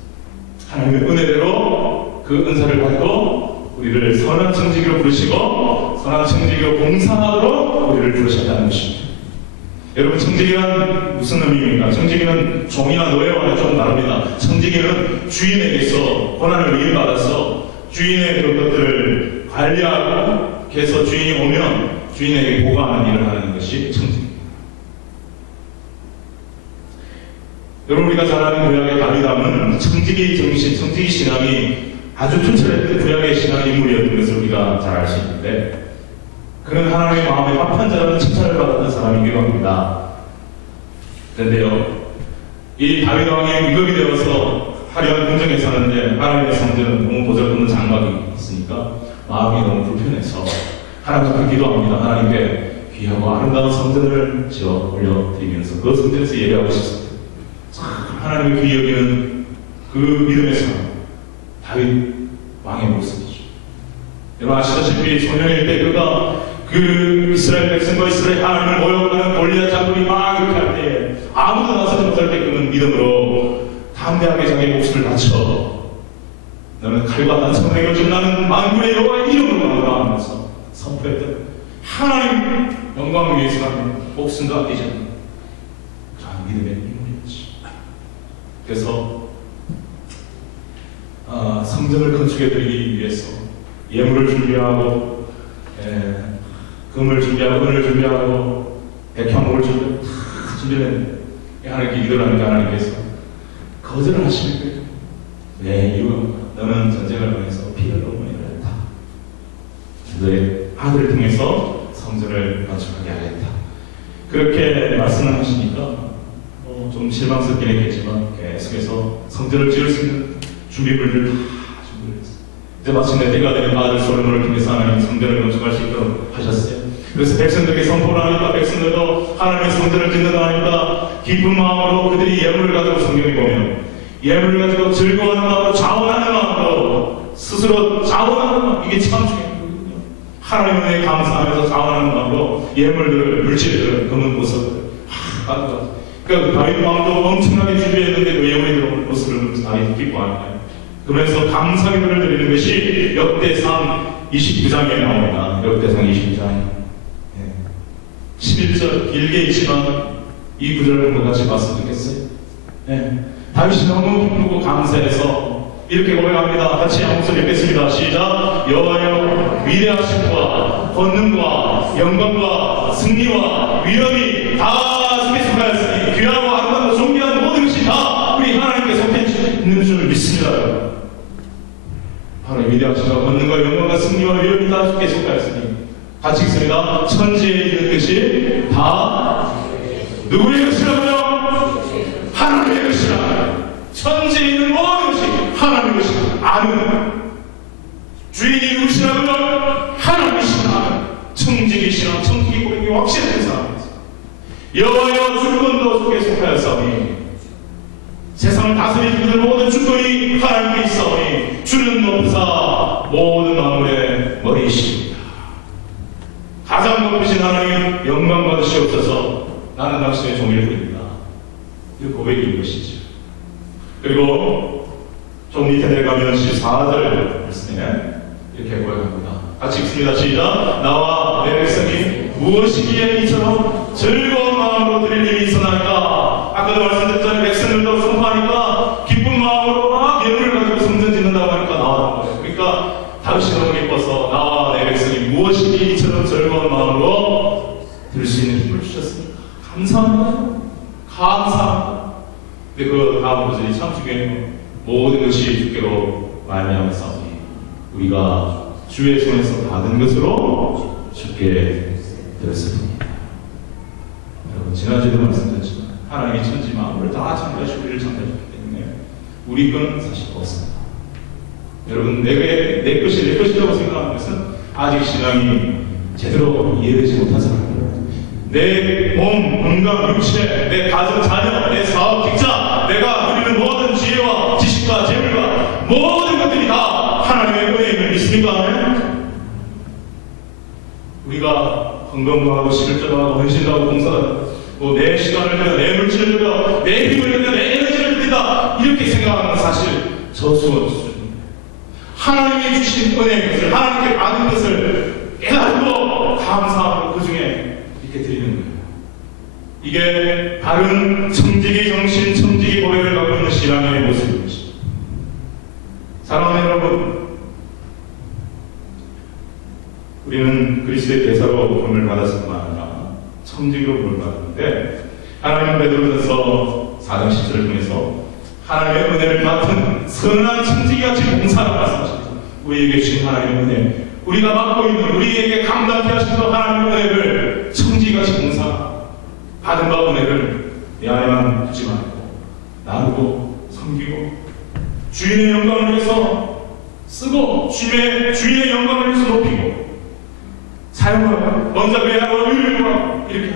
하나님의 은혜대로 그 은사를 받고 우리를 선한 청지기로 부르시고 선한 청지기로 봉사하도록 우리를 부르셨다는 것입니다. 여러분 청지기란 무슨 의미입니까? 청지기는 종이나 노예와는 조금 다릅니다. 청지기는 주인에게서 권한을 위임받아서 주인의 그것들을 관리하고 해서 주인이 오면 주인에게 보고하는 일을 하는 것이 청지기입니다. 여러분 우리가 잘 아는 구약의 다윗왕은 청지기 정신, 청지기 신앙이 아주 투철했던 구약의 신앙 인물이었던 것을 우리가 잘 알 수 있는데 그는 하나님의 마음에 합한 자라는 칭찬을 받았던 사람이기도 합니다. 그런데요, 이 다윗 왕이 위급이 되어서 화려한 궁정에 사는데 하나님의 성전은 너무 보잘것없는 장막이 있으니까 마음이 너무 불편해서 하나님 앞에 기도합니다. 하나님께 귀하고 아름다운 성전을 지어 올려드리면서 그 성전에서 예배하고 싶습니다. 하나님의 귀히 여기는 그 믿음의 사람 다윗 왕의 모습이죠. 여러분 아시다시피 소년일 때 그가 그 이스라엘 백성과 이스라엘 하나님을 모욕하는 골리앗 장군이 막 이렇게 할 때 아무도 나서지 못할 때 그는 믿음으로 담대하게 자기의 목숨을 바쳐 너는 칼과 난청을 좀 나는 만군의 여호와의 이름으로 나가면서 선포했던 하나님 영광을 위해서라면 목숨도 아끼지 않는 그런 믿음의 인물이었지. 그래서 성전을 건축해드리기 위해서 예물을 준비하고 금을 준비하고 은을 준비하고 백향목을 준비했는데 하나님께 기도를 하니까 하나님께서 거절을 하시는 거예요. 네, 이유가 너는 전쟁을 통해서 피를 너무 많이 흘렸다. 너의 아들을 통해서 성전을 건축하게 하겠다. 그렇게 말씀을 하시니까 좀 실망스럽긴 했겠지만 계속해서 성전을 지을 수 있는 준비물들을 다 준비를 했어요. 이제 마침내 때가 되는 아들 솔로몬을 통해서 하나님 성전을 건축할 수 있도록 하셨어요. 그래서 백성들에게 선포를 하니까 백성들도 하나님의 성전을 짓는다 하니까 기쁜 마음으로 그들이 예물을 가지고 성경에 보면 예물을 가지고 즐거워하는 마음으로 자원하는 마음으로 스스로 자원하는 마음, 이게 참 중요하거든요. 하나님의 감사하면서 자원하는 마음으로 예물들을, 물질들을, 금은 보석을 가져가. 그러니까 다윗 왕도 엄청나게 준비했는데 그 예물이 들어오는 모습을 다윗이 기뻐하니까요. 그러면서 감사기도를 드리는 것이 역대상 29장에 나옵니다. 역대상 29장 11절 길게 있지만 이 구절을 한번 같이 봤으면 좋겠어요. 다윗이 너무 기쁘고 감사해서 이렇게 고백합니다. 같이 한 목소리 읽겠습니다. 시작. 여호와여, 위대하심과 권능과 영광과 승리와 위엄이 다 주께 속하였으니 귀하고 아름답고 존귀한 모든 것이 다 우리 하나님께 속해 있는 줄 믿습니다. 하나님 위대하심과 권능과 영광과 승리와 위엄이 다 주께 속하였으니 같이 읽습니다. 천지에 있는 것이 다 누구의 것이라고요? 하나님의 것이라. 천지에 있는 모든 것이 하나님의 것이라. 아는 주인이 누구시라고요? 하나님이시라. 청지기시라. 청지기 고백이 확실한 사람입니다. 여호와여, 주권도 주께 속하였사오니 세상을 다스리는 그들 모든 주권이 하나님께 있사오니 주는 높으사 모든 만물의 머리이시니 가장 높으신 하나님 영광 받으시옵소서. 나는 당신의 종일 뿐입니다. 이 고백인 것이죠. 그리고 좀 밑에 내려가면 14절 말씀에 이렇게 고백합니다. 같이 읽습니다. 시작. 나와 내 백성이 무엇이기에 이처럼 즐거운 마음으로 드릴 일이 있었나이까. 아까도 말씀드렸잖아요. 백성들도 선포하니까 기쁜 마음으로 막 예물을 가지고 성전 짓는다고 하니까 나왔던 거예요. 그러니까 다윗이 너무 기뻐서 나와 내 백성이 무엇이기에 이처럼 즐거운 마음으로 드릴 수 있는 힘을 주셨습니다. 감사합니다. 감사합니다. 근데 그 다음 구절이 참 중요해요. 모든 것이 주께로 말미암았사오니 우리가 주의 손에서 받은 것으로 주께 드렸습니다. 여러분, 지난주에도 말씀드렸지만 하나님이 천지 만물을 다 창조하시고 우리를 창조하셨기 때문에 우리 건 사실 없습니다. 여러분, 내 것이라고 생각하는 것은 아직 신앙이 제대로 이해되지 못한 사람입니다. 내 몸, 건강, 육체, 내 가정, 자녀, 내 사업, 직장, 내가 누리는 모든 지혜와 지식과 재물과 모든 것들이 다 하나님의 은혜임을 믿습니까? 우리가 헌금하고 실전하고 헌신하고 봉사하고 내 시간을 들여, 내 물질을 들여, 내 힘을 들여, 내 에너지를 들인다 이렇게 생각하는 건 사실 저수원 수준입니다. 하나님이 주신 은혜의 것을, 하나님께 받은 것을 깨달고 감사하고 그 중에 이렇게 드리는 거예요. 이게 바른 청지기 정신, 청지기 고백을 갖고 있는 신앙의 모습인 것입니다. 사랑하는 여러분, 우리는 그리스도의 대사로 부름을 받았을 뿐만 아니라 청지기로 부름을 받았는데 하나님 베드로전서 4장 10절을 통해서 하나님의 은혜를 맡은 선한 청지기같이 봉사하는 말씀하십니다. 우리에게 주신 하나님의 은혜, 우리가 맡고 있는, 우리에게 감당케 하신 그 하나님의 은혜를 청지기같이 봉사 받은 바 은혜를 내 안에만 두지 말고 나누고 섬기고 주인의 영광을 위해서 쓰고 주인의 영광을 위해서 높이고 사용하고 먼저 배하고 의를 구하고 이렇게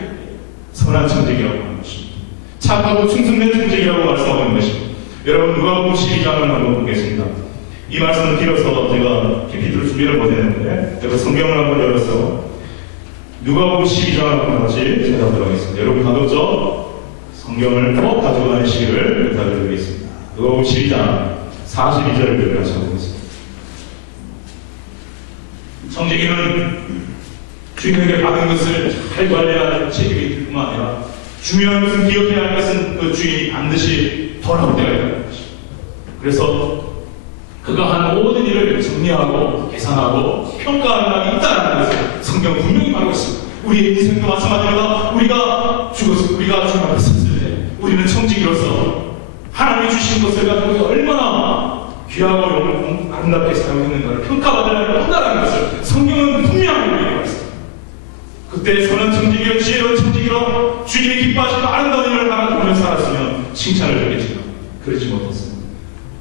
선한 청지기라고 하는 것입니다. 착하고 충성된 청지기라고 말씀하는 것입니다. 여러분, 누가복음 12장을 한번 보겠습니다. 이 말씀을 빌어서 제가 PPT로 준비를 못했는데 제가 성경을 한번 열어서 누가복음 12장을 한번 같이 찾아보도록 하겠습니다. 여러분 가급적 성경을 꼭 가지고 다니시기를 부탁드리겠습니다. 누가복음 12장 42절을 같이 보겠습니다. 청지기는 주인에게 받은 것을 잘 관리하는 책임이 뿐만 아니라 중요한 것은 기억해야 할 것은 그 주인이 반드시 돌아올 때가 있다는 것입니다. 그래서 그가 한 모든 일을 정리하고 계산하고 평가하는 날이 있다는 것을 성경 분명히 말하고 있습니다. 우리의 인생도 마찬가지입니다. 우리가 죽었을, 우리가 주님 앞에 섰을 때 우리는 청지기로서 하나님이 주신 것을 가지고 얼마나 귀하고 아름답게 사용했는가를 평가받으려고 한다는 것을 성경은 분명하게 얘기하고 있습니다. 그때 선한 청지기로, 지혜로운 청지기로 주님이 기뻐하시고 아름다운 일을 바라보며 살았으면 칭찬을 받겠지만 그러지 못했으면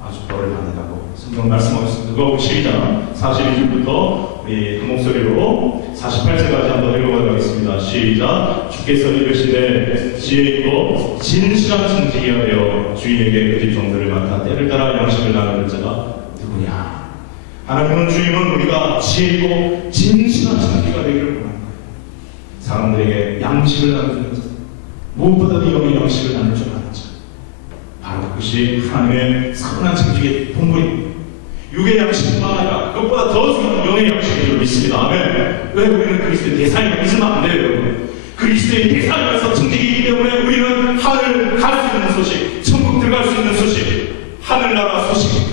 아주 벌을 받는다고 성경 말씀하셨습니다. 누가복음 12장 42절부터 우리 한 목소리로 48절까지 한번 읽어보도록 하겠습니다. 시작. 주께서 이르시되 지혜 있고 진실한 청지기가 되어 주인에게 그 집 종들을 맡아 때를 따라 양식을 나누는 자가 누구냐. 하나님은 주님은 우리가 지혜 있고 진실한 청지기가 되기를 원하는 거예요. 사람들에게 양식을 나누는 자, 무엇보다도 영의 양식을 나눌 줄 아는 자, 바로 그것이 하나님의 선한 청지기의 본분입니다. 육의 양식뿐만 아니라 그것보다 더 중요한 영의 양식인 줄 믿습니다. 아멘. 왜 우리는 그리스도의 대상이라고 믿으면 안 돼요, 여러분. 그리스도의 대상이라서 청지기이기 때문에 우리는 하늘 갈 수 있는 소식, 천국 들어갈 수 있는 소식, 하늘나라 소식,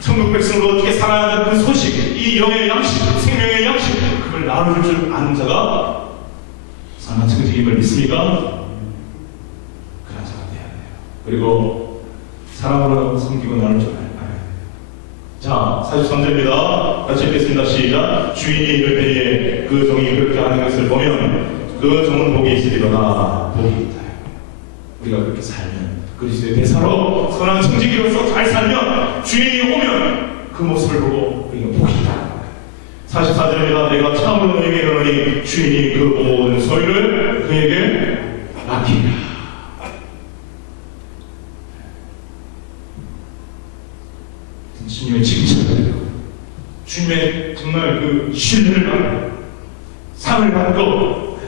천국 백성으로 어떻게 살아야 하는 그 소식, 이 영의 양식, 생명의 양식, 그걸 나눌 줄 아는 자가 선한 청지기임을 믿습니까? 그런 자가 돼야 돼요. 그리고 사람으로 섬기고 나눌 줄 알아야 돼요. 자, 43절입니다. 같이 읽겠습니다. 시작. 주인이 이럴 때에 그 종이 그렇게 하는 것을 보면 그 종은 복이 있으리로다. 복이 있다. 우리가 그렇게 살면, 그리스도의 대사로 선한 청지기로서 잘 살면, 주인이 오면 그 모습을 보고 우리가 복이 있다. 44절입니다. 내가 참으로 너에게 이르노니 주인이 그 모든 소유를 그에게 맡기리라. 주님의 칭찬을 드리고 주님의 정말 그 신뢰를 받고 상을 받고,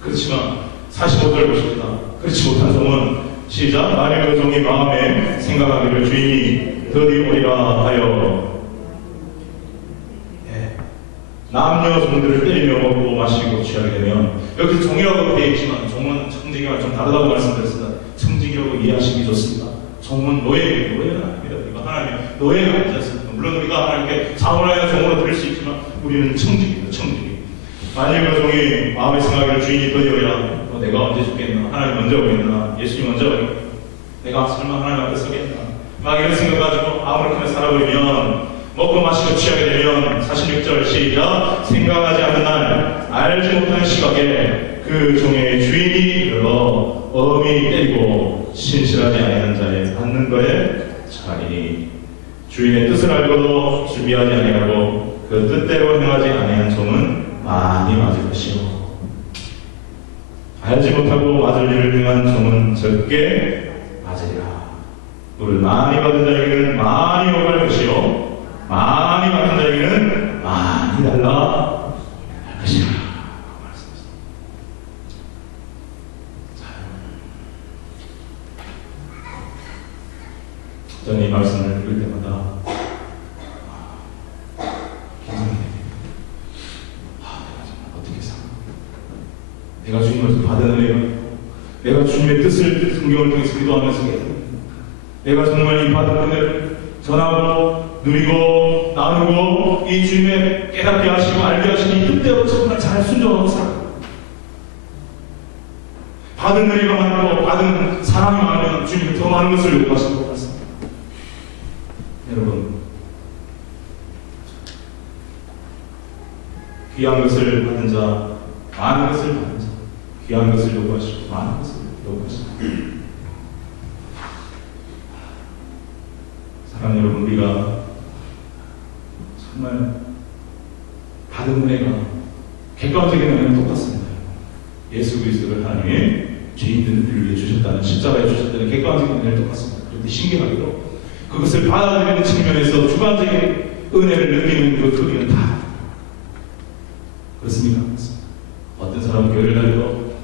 그렇지만 45절 보십니다. 그렇지 못한 종은 시작. 만일 그 종이 마음에 생각하기를 주인이 더디 오리라 하여 남녀 종들을 때리며 먹고 마시고 취하게 되면, 여기서 종이라고 되어 있지만 종은 청지기와 좀 다르다고 말씀드렸습니다. 청지기라고 이해하시기 좋습니다. 종은 노예는 아닙니다. 우리가 하나님 노예가 아니지 않습니까? 물론 우리가 하나님께 자원하여 종으로 드릴 수 있지만 우리는 청지기입니다. 청지기. 만일 그 종이 마음의 생각을 주인이 더디어야 내가 언제 죽겠나? 하나님 먼저 오겠나? 예수님 먼저 오겠나? 내가 설마 하나님 앞에 서겠나? 막 이런 생각 가지고 아무렇게나 살아버리면, 먹고 마시고 취하게 되면 46절 시작. 생각하지 않는 날 알지 못하는 시각에 그 종의 주인이 이르러 엄히 때리고 신실하지 아니하는 자에 받는 거에 차라리 주인의 뜻을 알고도 준비하지 아니하고 그 뜻대로 행하지 아니한 종은 많이 맞을 것이요 알지 못하고 맞을 일을 행한 종은 적게 맞으리라. 우리 많이 받은 자에게는 많이 오갈 것이요 많이 받은 자에게는 많이 달라 할 것이라. 저는 이 말씀을 읽을 때마다 긴장이 됩니다. 내가 정말 어떻게 살아? 내가 주님을 받은 은혜가 있고, 내가 주님의 뜻을 성경을 통해서 기도하면서 내가 정말 이 받은 은혜를 전하고 누리고 나누고 이 주님의 깨닫게 하시고 알게 하시니 뜻대로 정말 잘 순종하고 살아요. 받은 은혜가 많고 받은 사랑이 많으면 주님이 더 많은 것을 요구하시는 것 같습니다. 여러분, 귀한 것을 받은 자, 많은 것을 받은 자, 귀한 것을 요구하시고 많은 것을 요구하시고, 사랑하는 여러분, 우리가 정말 받은 은혜가 객관적인 은혜는 똑같습니다. 예수 그리스도를 하나님이 죄인들을 위해 주셨다는, 십자가에 주셨다는 객관적인 은혜는 똑같습니다. 그런데 신기하게도 그것을 받아들이는 측면에서 주관적인 은혜를 느끼는 그 우리는 다 그렇습니까? 어떤 사람은 교회를 다니고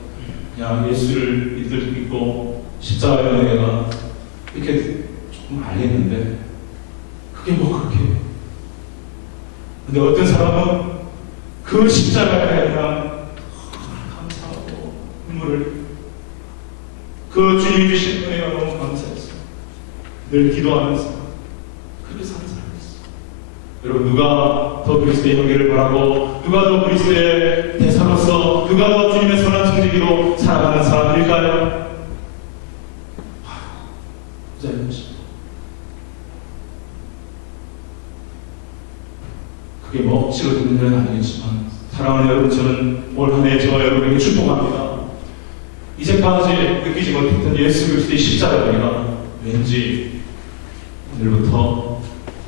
그냥 예수를 믿고 십자가의 은혜가 이렇게 조금 알겠는데 그게 뭐 그렇게. 근데 어떤 사람은 그 십자가에 그냥 감사하고 눈물을, 그 주님이 주신 은혜가 너무 감사했어요. 늘 기도하면서 그렇게 사는 사람이 있어요. 여러분, 누가 더 그리스도의 형제를 바라고 누가 더 그리스도의 대사로서 누가 더 주님의 선한 청지기로 살아가는 사람들일까요? 부자인 것입니다. 그게 뭐 억지로 듣는 일은 아니겠지만, 사랑하는 여러분, 저는 올 한 해 저와 여러분에게 축복합니다. 이제까지 느끼지 못했던 예수 그리스도의 십자가가 왠지 오늘부터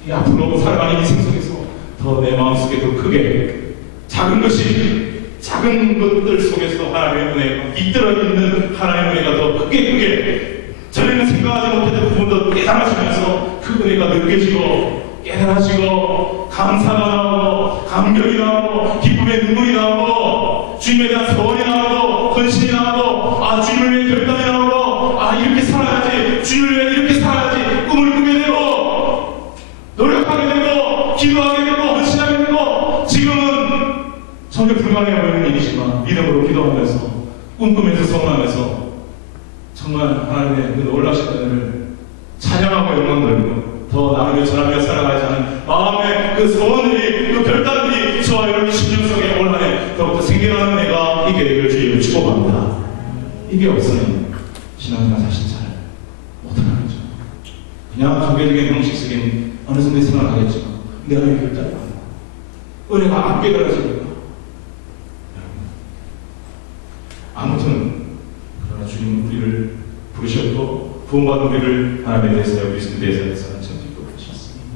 이 앞으로 살아가는 인생 속에서 더 내 마음속에 더 크게 작은 것들 속에서 하나님의 은혜가 깃들어 있는 하나님의 은혜가 더 크게 전에는 생각하지 못했던 부분도 깨달아지면서 그 은혜가 느껴지고 깨달아지고 감사가 나오고 감격이 나오고 기쁨의 눈물이 나오고 주님에 대한 소원이 나오고 헌신이 나오고 주님을 위해 결단이 나오고 이렇게 살아야지, 주님을 위해 이렇게 살아야지 꿈을 꾸게 되고 노력하게 되고 기도하게 되고 헌신하게 되고 지금은 전혀 불가능해 보이는 일이지만 믿음으로 기도하면서 꿈꾸면서 소원하면서 정말 하나님의 그 놀라신 은혜를 찬양하고 영광 돌리고 더 나누며 전하며 살아가자는 마음의 그 소원들이 그 결단들이 저와 여러분의 심령 속에 올 한해 더욱더 생겨나는 은혜가 있게 되기를 주님을 축복합니다. 이게 없으면 신앙생활 사실 잘 못하는 거죠. 그냥 종교적인 형식적인 어느 정도의 생활을 하겠지만 내가 이 결단이 안 나. 은혜가 안 깨달아지니까. 아무튼 그러나 주님은 우리를 부르셨고 구원받은 우리를 하나님에 대해서 그리스도에 대해서 천국으로 부르셨습니다.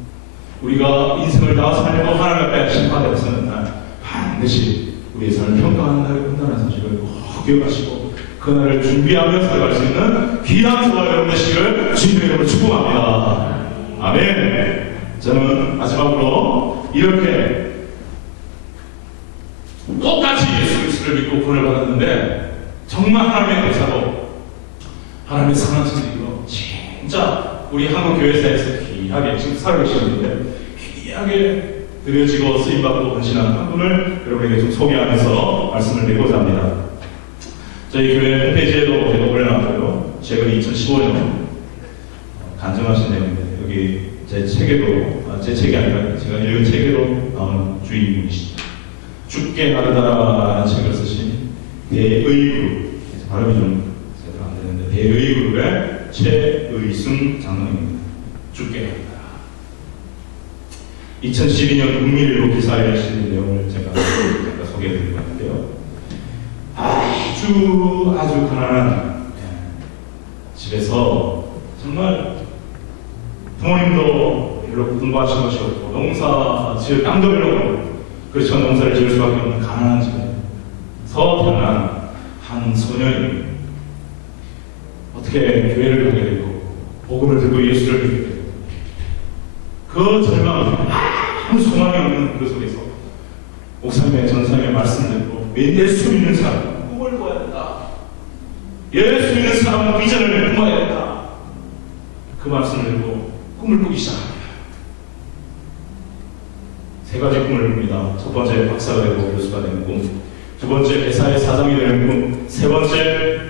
우리가 인생을 다 살고 하나님 앞에 심판에 서는 날 반드시 우리의 삶을 평가하는 날이 온다는 사실을 꼭 기억하시고 그날을 준비하며 살아갈 수 있는 귀한 저와 여러분 되시기를 주님의 이름으로 축복합니다. 아멘. 저는 마지막으로 이렇게 똑같이 예수 그리스도를 믿고 구원을 받았는데 정말 하나님의 대사로 하나님의 선한 선생님으로 진짜 우리 한국 교회사에서 귀하게 지금 살고 계시는데 귀하게 드려지고 쓰임받고 헌신한 한 분을 여러분에게 좀 소개하면서 말씀을 드리고자 합니다. 저희 교회 홈페이지에도 제가 올려놨고요. 최근 2015년 간증하신 내용인데 여기 제 책에도 제 책이 아니라 제가 읽은 책에도 나오는 주인공이시죠. 죽게 하르다라는 책을 쓰신 대의그룹, 발음이 좀 제대로 안 되는데 대의그룹의 최의순 장로입니다. 죽게 하르다라. 2012년 국민일보 기사에 실린 내용을 제가 소개해드리고 있는데요. 아주 가난한 집에서 정말 부모님도 별로 공부하신 것이 없고 농사 지을 땅도 별로 없고 그렇죠. 농사를 지을 수밖에 없는 가난한 집에서 태어난 한 소년이 어떻게 교회를 가게 되고 복음을 듣고 예수를 믿게 되고 그 절망 아무 소망이 없는 그 속에서 목사님의 전사님의 말씀을 듣고 예수 믿는 사람 꿈을 꿔야 된다. 예수 믿는 사람은 비전을 품어야 된다. 그 말씀을 듣고 꿈을 꾸기 시작합니다. 세 가지 꿈을 꿉니다. 첫 번째 박사가 되고 교수가 되는 꿈, 두 번째 회사의 사장이 되는 꿈, 세 번째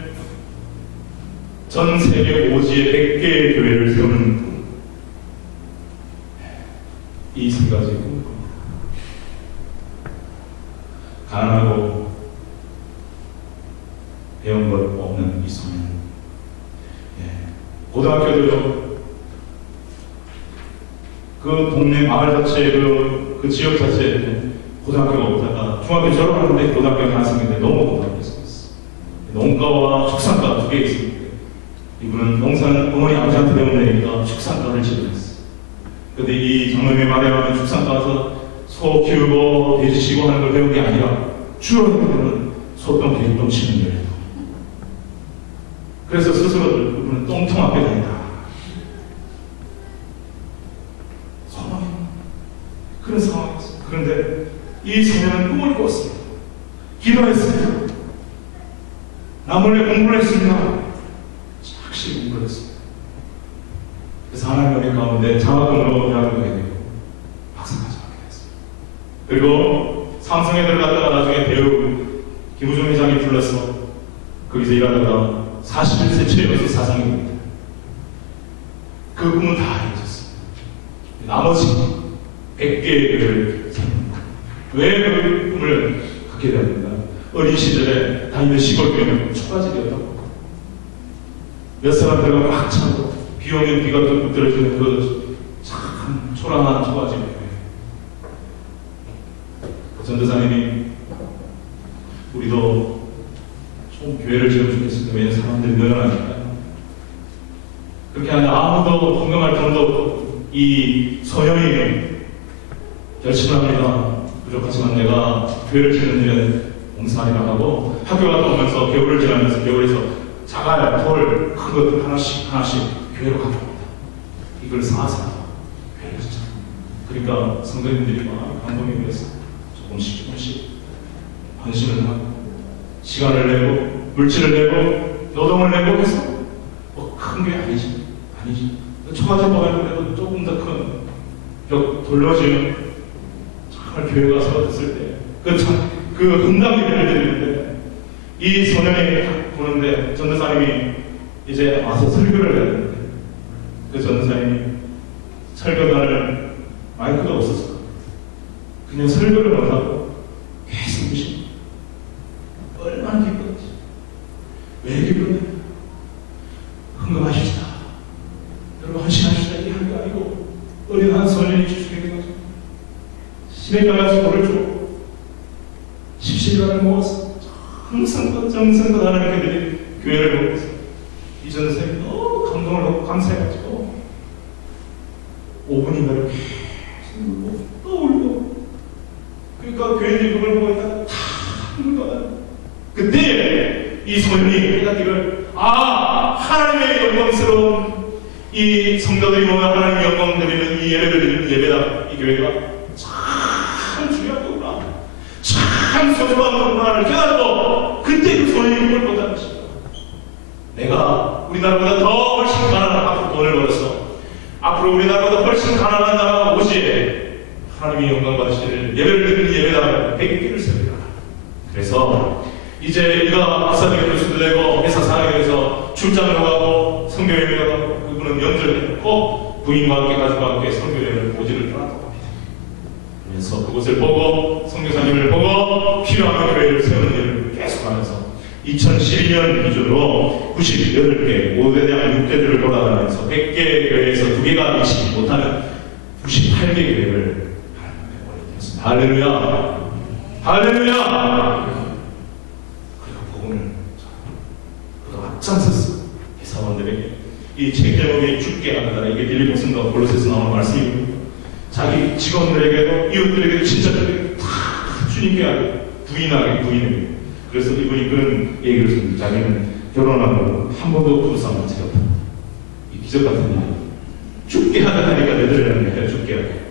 전 세계 오지에 100개의 교회를 세우는 꿈. 이 세 가지 꿈을 꿉니다. 가난하고 배운 것 없는 이 소년. 고등학교도요. 그 동네 마을 자체, 그 지역 자체에 고등학교가 없다가 중학교 졸업하는데 고등학교에 갔었는데 너무 고등학교였어요. 농가와 축산가 두 개 있습니다. 이분은 농사는 어머니 아버지한테 배운 데니까 축산가를 지도했어요. 근데 이 장로님의 말에 의하면 축산가 가서 소 키우고 돼지 치고 하는 걸 배운 게 아니라 주로 배우는 소똥 돼지똥 치는 거예요. 그래서 스스로 그분은 똥통학교에 다닌다. 그런 상황이었어요. 그런데 이 소년은 꿈을 꿨습니다. 기도했습니다. 나몰래 공부를 했습니다. 확실히 공부를 했습니다. 그래서 하나님의 은혜 가운데 장학금으로 대학을 가게 되고 박사까지 하게 됐습니다. 그리고 삼성에 들어갔다가 나중에 배우 김우중 회장이 불러서 거기서 일하다가 41세 최연소 사장이 됩니다. 그 꿈은 다 이루어졌습니다. 나머지 100개의 교회를 세웁니다. 왜 그 꿈을 갖게 되었는가? 어린 시절에 다니는 시골교회는 초가집이었다고. 몇 사람들과 막 차고 비 오면 비가 뚝뚝 떨어지는 그 참 초라한 초가집 교회. 그 전도사님이 우리도 좀 교회를 지으면 좋겠습니다. 왜냐하면 사람들이 늘어나니까. 그렇게 하는데 아무도 건강할 돈도 없고 이 소년이 열심을 합니다. 부족하지만 내가 교회를 지는 일은 봉사하리라 하고 학교 갔다 오면서 겨울을 지나면서 겨울에서 자갈, 돌, 큰 것들 하나씩 교회로 가져옵니다. 이걸 쌓아서 교회를 짓자. 그러니까 성도님들이 막 감동이 되어서 조금씩 헌신을 하고 시간을 내고 물질을 내고 노동을 내고 해서 뭐 큰 게 아니지. 초가집보다 그래도 조금 더 큰 돌로 지은 정말 교회가 세워졌을 때 그 흥당 예배를 드리는데 이 소년이 보는데 전도사님이 이제 와서 설교를 해야 되는데 그 전도사님이 설교단을 마이크가 없었어. 그냥 설교를 못하고 계속 보시고 얼마나 기뻤지. 왜 기뻤냐? 헌금하십시다. 여러분 헌신하십시다. 이게 한 게 아니고 어린 한 소년이 주님에게 가서 시내가서 돌을 주고 십시일반을 모아서 정성껏 하나님께 교회를 모아서 이 전도사님이 너무 감동을 하고 감사해가지고 5분인가를 계속 울고 또 울고 그러니까 교회들이 그걸 보고 있다가 다 울거든. 그때 이 소년이 깨닫기를 하나님의 영광스러운 이 성도들이 모여 하나님의 영광 드리는 이 예배를 드리는 예배다. 이 교회가 참 중요한 거구나. 참 소중한 거구나를 깨닫고 그때 그 소년이 그걸 보자는 것입니다. 내가 우리나라보다 더 훨씬 가난한 앞으로 돈을 벌어서 앞으로 우리나라보다 훨씬 가난한 나라가 오지 하나님이 영광 받으시는 예배를 드리는 예배다. 100개를 세우리라. 그래서 이제 우리가 박사님의 교수도 되고 회사 사람에 대해서 출장을 가고 성교여행을 가고 그분은 연주를 했고 부인과 함께 가족과 함께 성교여행을 오지를 떠났다고 합니다. 그래서 그곳을 보고 성교사님을 보고 필요하면 교회를 세우는 일을 계속하면서 2012년 기준으로 98개, 5대대학 6대들을 돌아다니면서 100개 교회에서 2개가 미치지 못하는 98개 교회를 하나님께 올려드렸습니다. 할렐루야! 할렐루야! 앞장섰어. 사원들에게 이 책 제목이 죽게 하느라 이게 빌립보서인가 골로새서 나오는 말씀이고 자기 직원들에게도 이웃들에게도 친척들에게도 다 주님께 하고 부인에게 그래서 이분이 그런 얘기를 했습니다. 자기는 결혼하고 한 번도 부부싸움을 적이 없다. 이 기적 같은 일이 죽게 하느라니까 내들으라는 거예요. 죽게 하고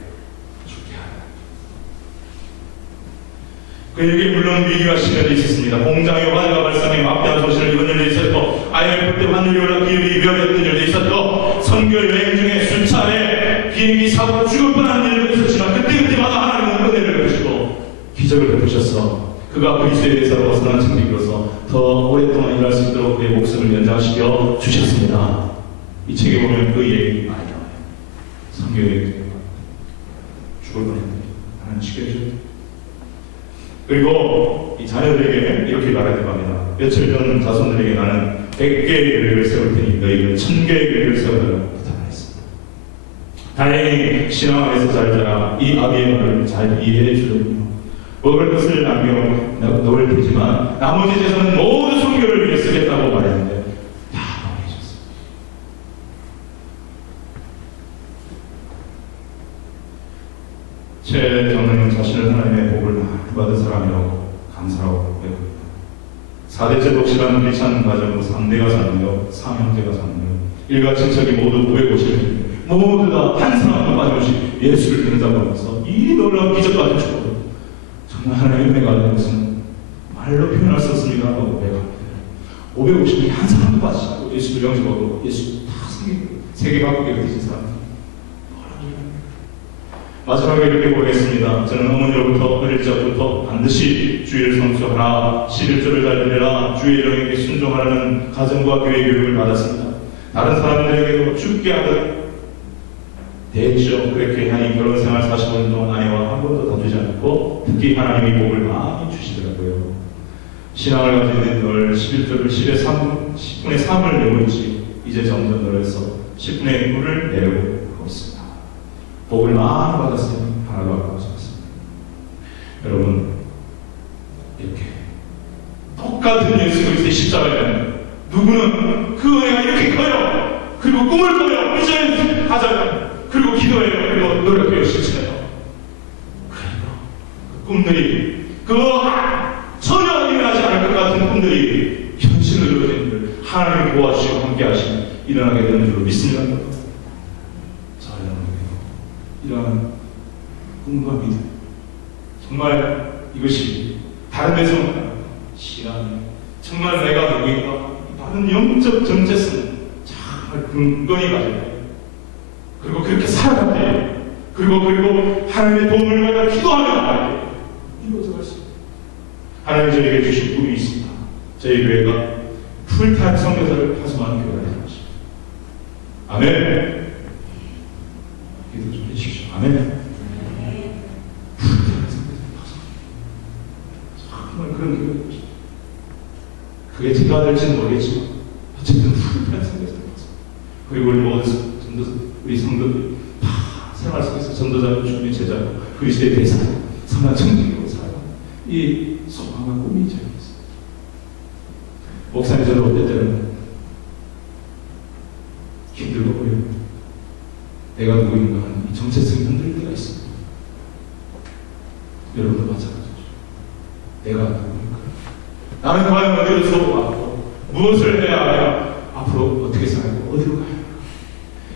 그에게 물론 위기와 시련이 있었습니다. 공장에 화재가 발생해 막대한 소식을 입은 일도 있었고 IMF 때 환율이 올라 기업이 위험했던 일도 있었고 선교 여행 중에 수차례 비행기 사고로 죽을 뻔한 일도 있었지만 그때마다 하나님은 은혜를 베푸시고 기적을 베푸셔서 그가 그리스도에 대해서 벗어난 증거로서 더 오랫동안 일할 수 있도록 그의 목숨을 연장시켜 주셨습니다. 이 책에 보면 그 얘기 많이 나와요. 선교 여행 중에 죽을 뻔했는데 하나님 지켜주셨다. 그리고 이 자녀들에게 이렇게 말하기도 합니다. 며칠 전 자손들에게 나는 100개의 교회를 세울 테니 너희는 1000개의 교회를 세우라고 부탁을 했습니다. 다행히 신앙 안에서 잘 자라 이 아비의 말을 잘 이해해 주더군요. 먹을 것을 남겨놓을 테지만 나머지 재산은 모두 선교를 위해 쓰겠다고 말했는데 다 말해줬습니다. 최정은 자신을 하나님의 복을 받은 사람이라고 감사하고 배웁니다. 4대째 독실한 크리스찬 가정으로 3대가 사는데요, 3형제가 사는데요, 일가 친척이 모두 550명, 모두 다 한 사람도 빠짐없이 예수를 믿는다고 하면서 이 놀라운 기적까지 주고 정말 하나님의 은혜가 아닌 것은 말로 표현할 수 없습니다 하고 배웁니다. 550명이 한 사람도 빠지지 않고 예수를 영접하고 예수 다 세계 바꾸게 되신 사람. 마지막에 이렇게 보겠습니다. 저는 어머니로부터 어릴 적부터 반드시 주의를 성수하라, 11조를 잘 드리라, 주의 영에게 순종하라는 가정과 교회 교육을 받았습니다. 다른 사람들에게도 죽게 하듯 대했죠. 그렇게 하니 결혼 생활 45년 동안 아내와 한 번도 다투지 않고 특히 하나님이 복을 많이 주시더라고요. 신앙을 가지는 늘 11조를 10분의 3을 내고 있지 이제 점점 늘어서 10분의 1을 내려고 하고 있습니다. 복을 많이 받았으니 하나도 아까워지 않습니다. 여러분, 이렇게 똑같은 예수 그리스도의 십자가에 누구는 그 은혜가 이렇게 커요. 그리고 꿈을 꿔요. 이제 하자면 그리고 기도해요. 그리고 노력해요. 실천해요. 그러니까 그 꿈들이 전혀 일어나지 않을 것 같은 꿈들이 현실로 이루어지는 줄 하나님이 도와주시고 함께 하시면 일어나게 되는 줄로 믿습니다. 자, 여러분, 이러한 꿈과 믿음, 정말 이것이 다른 데서는 아니라 시간이 정말 내가 누구인가 다른 영적 정체성을 정말 근거히 가져야 돼요. 그리고 그렇게 살아갈 때 그리고 하나님의 도움을 받아 기도하며 나갈 때 이루어져 갈 수 있어요. 하나님 저에게 주신 꿈이 있습니다. 저희 교회가 풀타임 선교사를 파송하는 교회가 되는 것입니다. 아멘. 기도 좀 해주십시오. 아멘. 풀타임 선교사를 파송. 정말 그런 교회가 되는 것입니다. 그게 제가 될지는 모르겠지만 어쨌든 풀타임 선교사를 파송. 그리고 우리 모든 우리 성도들 다 생활 속에서 전도자고 주님의 제자고 그리스도의 대상 선한 청중으로 살아가는 이 소망과 꿈이 저에게 있습니다. 목사님 저는 어떨 때는 힘들고 어려워 내가 누구인가 하는 이 정체성이 흔들릴 때가 있습니다. 여러분도 마찬가지죠. 내가 누구인가? 나는 과연 어디로 서고 무엇을 해야 하며 앞으로 어떻게 살고 어디로 가야 할까?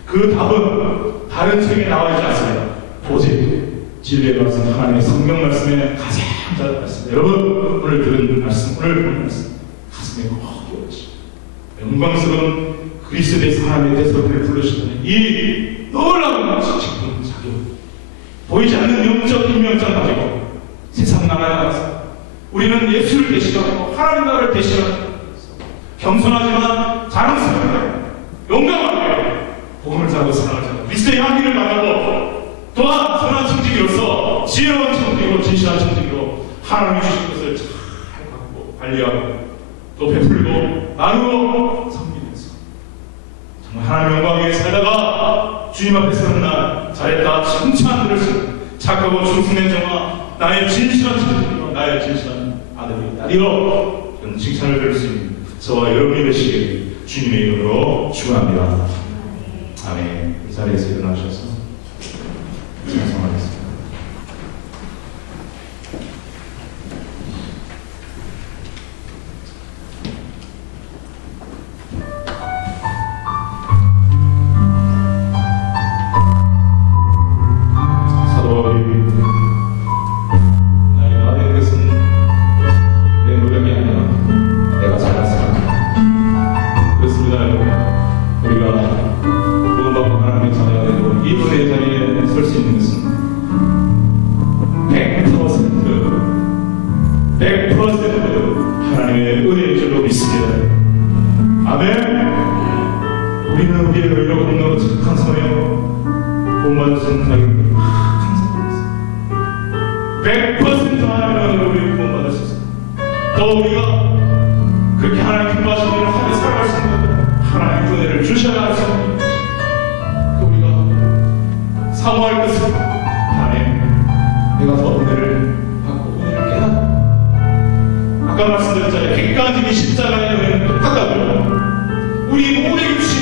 그 답은 다른 책에 나와 있지 않습니다. 오직 진리의 말씀, 하나님의 성경 말씀에 가장 잘 말씀. 여러분 오늘 들은 말씀, 오늘 본 말씀 가슴에 꼭 끼워주십시오. 영광스러운 그리스도의 하나님의 대성을 부르시는 이 놀라운 말씀 지금 자기 보이지 않는 영적 인명장 가지고 세상 나라에 나가서 우리는 예수를 대신하고 하나님 나라를 대신하고 겸손하지만 자랑스럽게 용감하게 복음을 잡고 살아가자. 그리스도의 향기를 나가고 또한 선한 청지기로서 지혜로운 청지기로 진실한 청지기로 하나님이 주신 것을 잘 갖고 관리하고 또 베풀고 나누고 섬기면서 정말 하나님의 영광 위에 살다가 주님 앞에 서는 날 잘했다 칭찬 들을 수 있는 착하고 충성된 종아 나의 진실한 청지기로 나의 진실한 아들이 딸이로 이런 칭찬을 들을 수 있는 저와 여러분이 되시길 주님의 이름으로 축원합니다. 아멘. 이 자리에서 일어나셔서 찬송하겠습니다. 사도 바울이 나의 나의 것은 내 노력이 아니라 내가 잘나서 그렇습니다. 여러분 우리가 하나님의 자녀가 되고 이분의 자리에 설 수 있는 것은 100% 하나님의 은혜인 줄로 믿습니다. 아멘. 우리는 우리의 의로 공로로 착한 소명 본받으신 자격을 항상 받았습니다. 100% 하나님의 우리 본받으셨습니다. 또 우리가 그렇게 하나님 기뻐하시는 일을 하며 살아갈 수 있는 하나님의 은혜를 주셔야 할 수 있는 사모할 것은 하나님 내가 더 은혜를 받고 은혜를 깨닫고 아까 말씀드렸잖아요. 객관적인 십자가의 은혜는 똑같다고요. 우리 모두에게 주신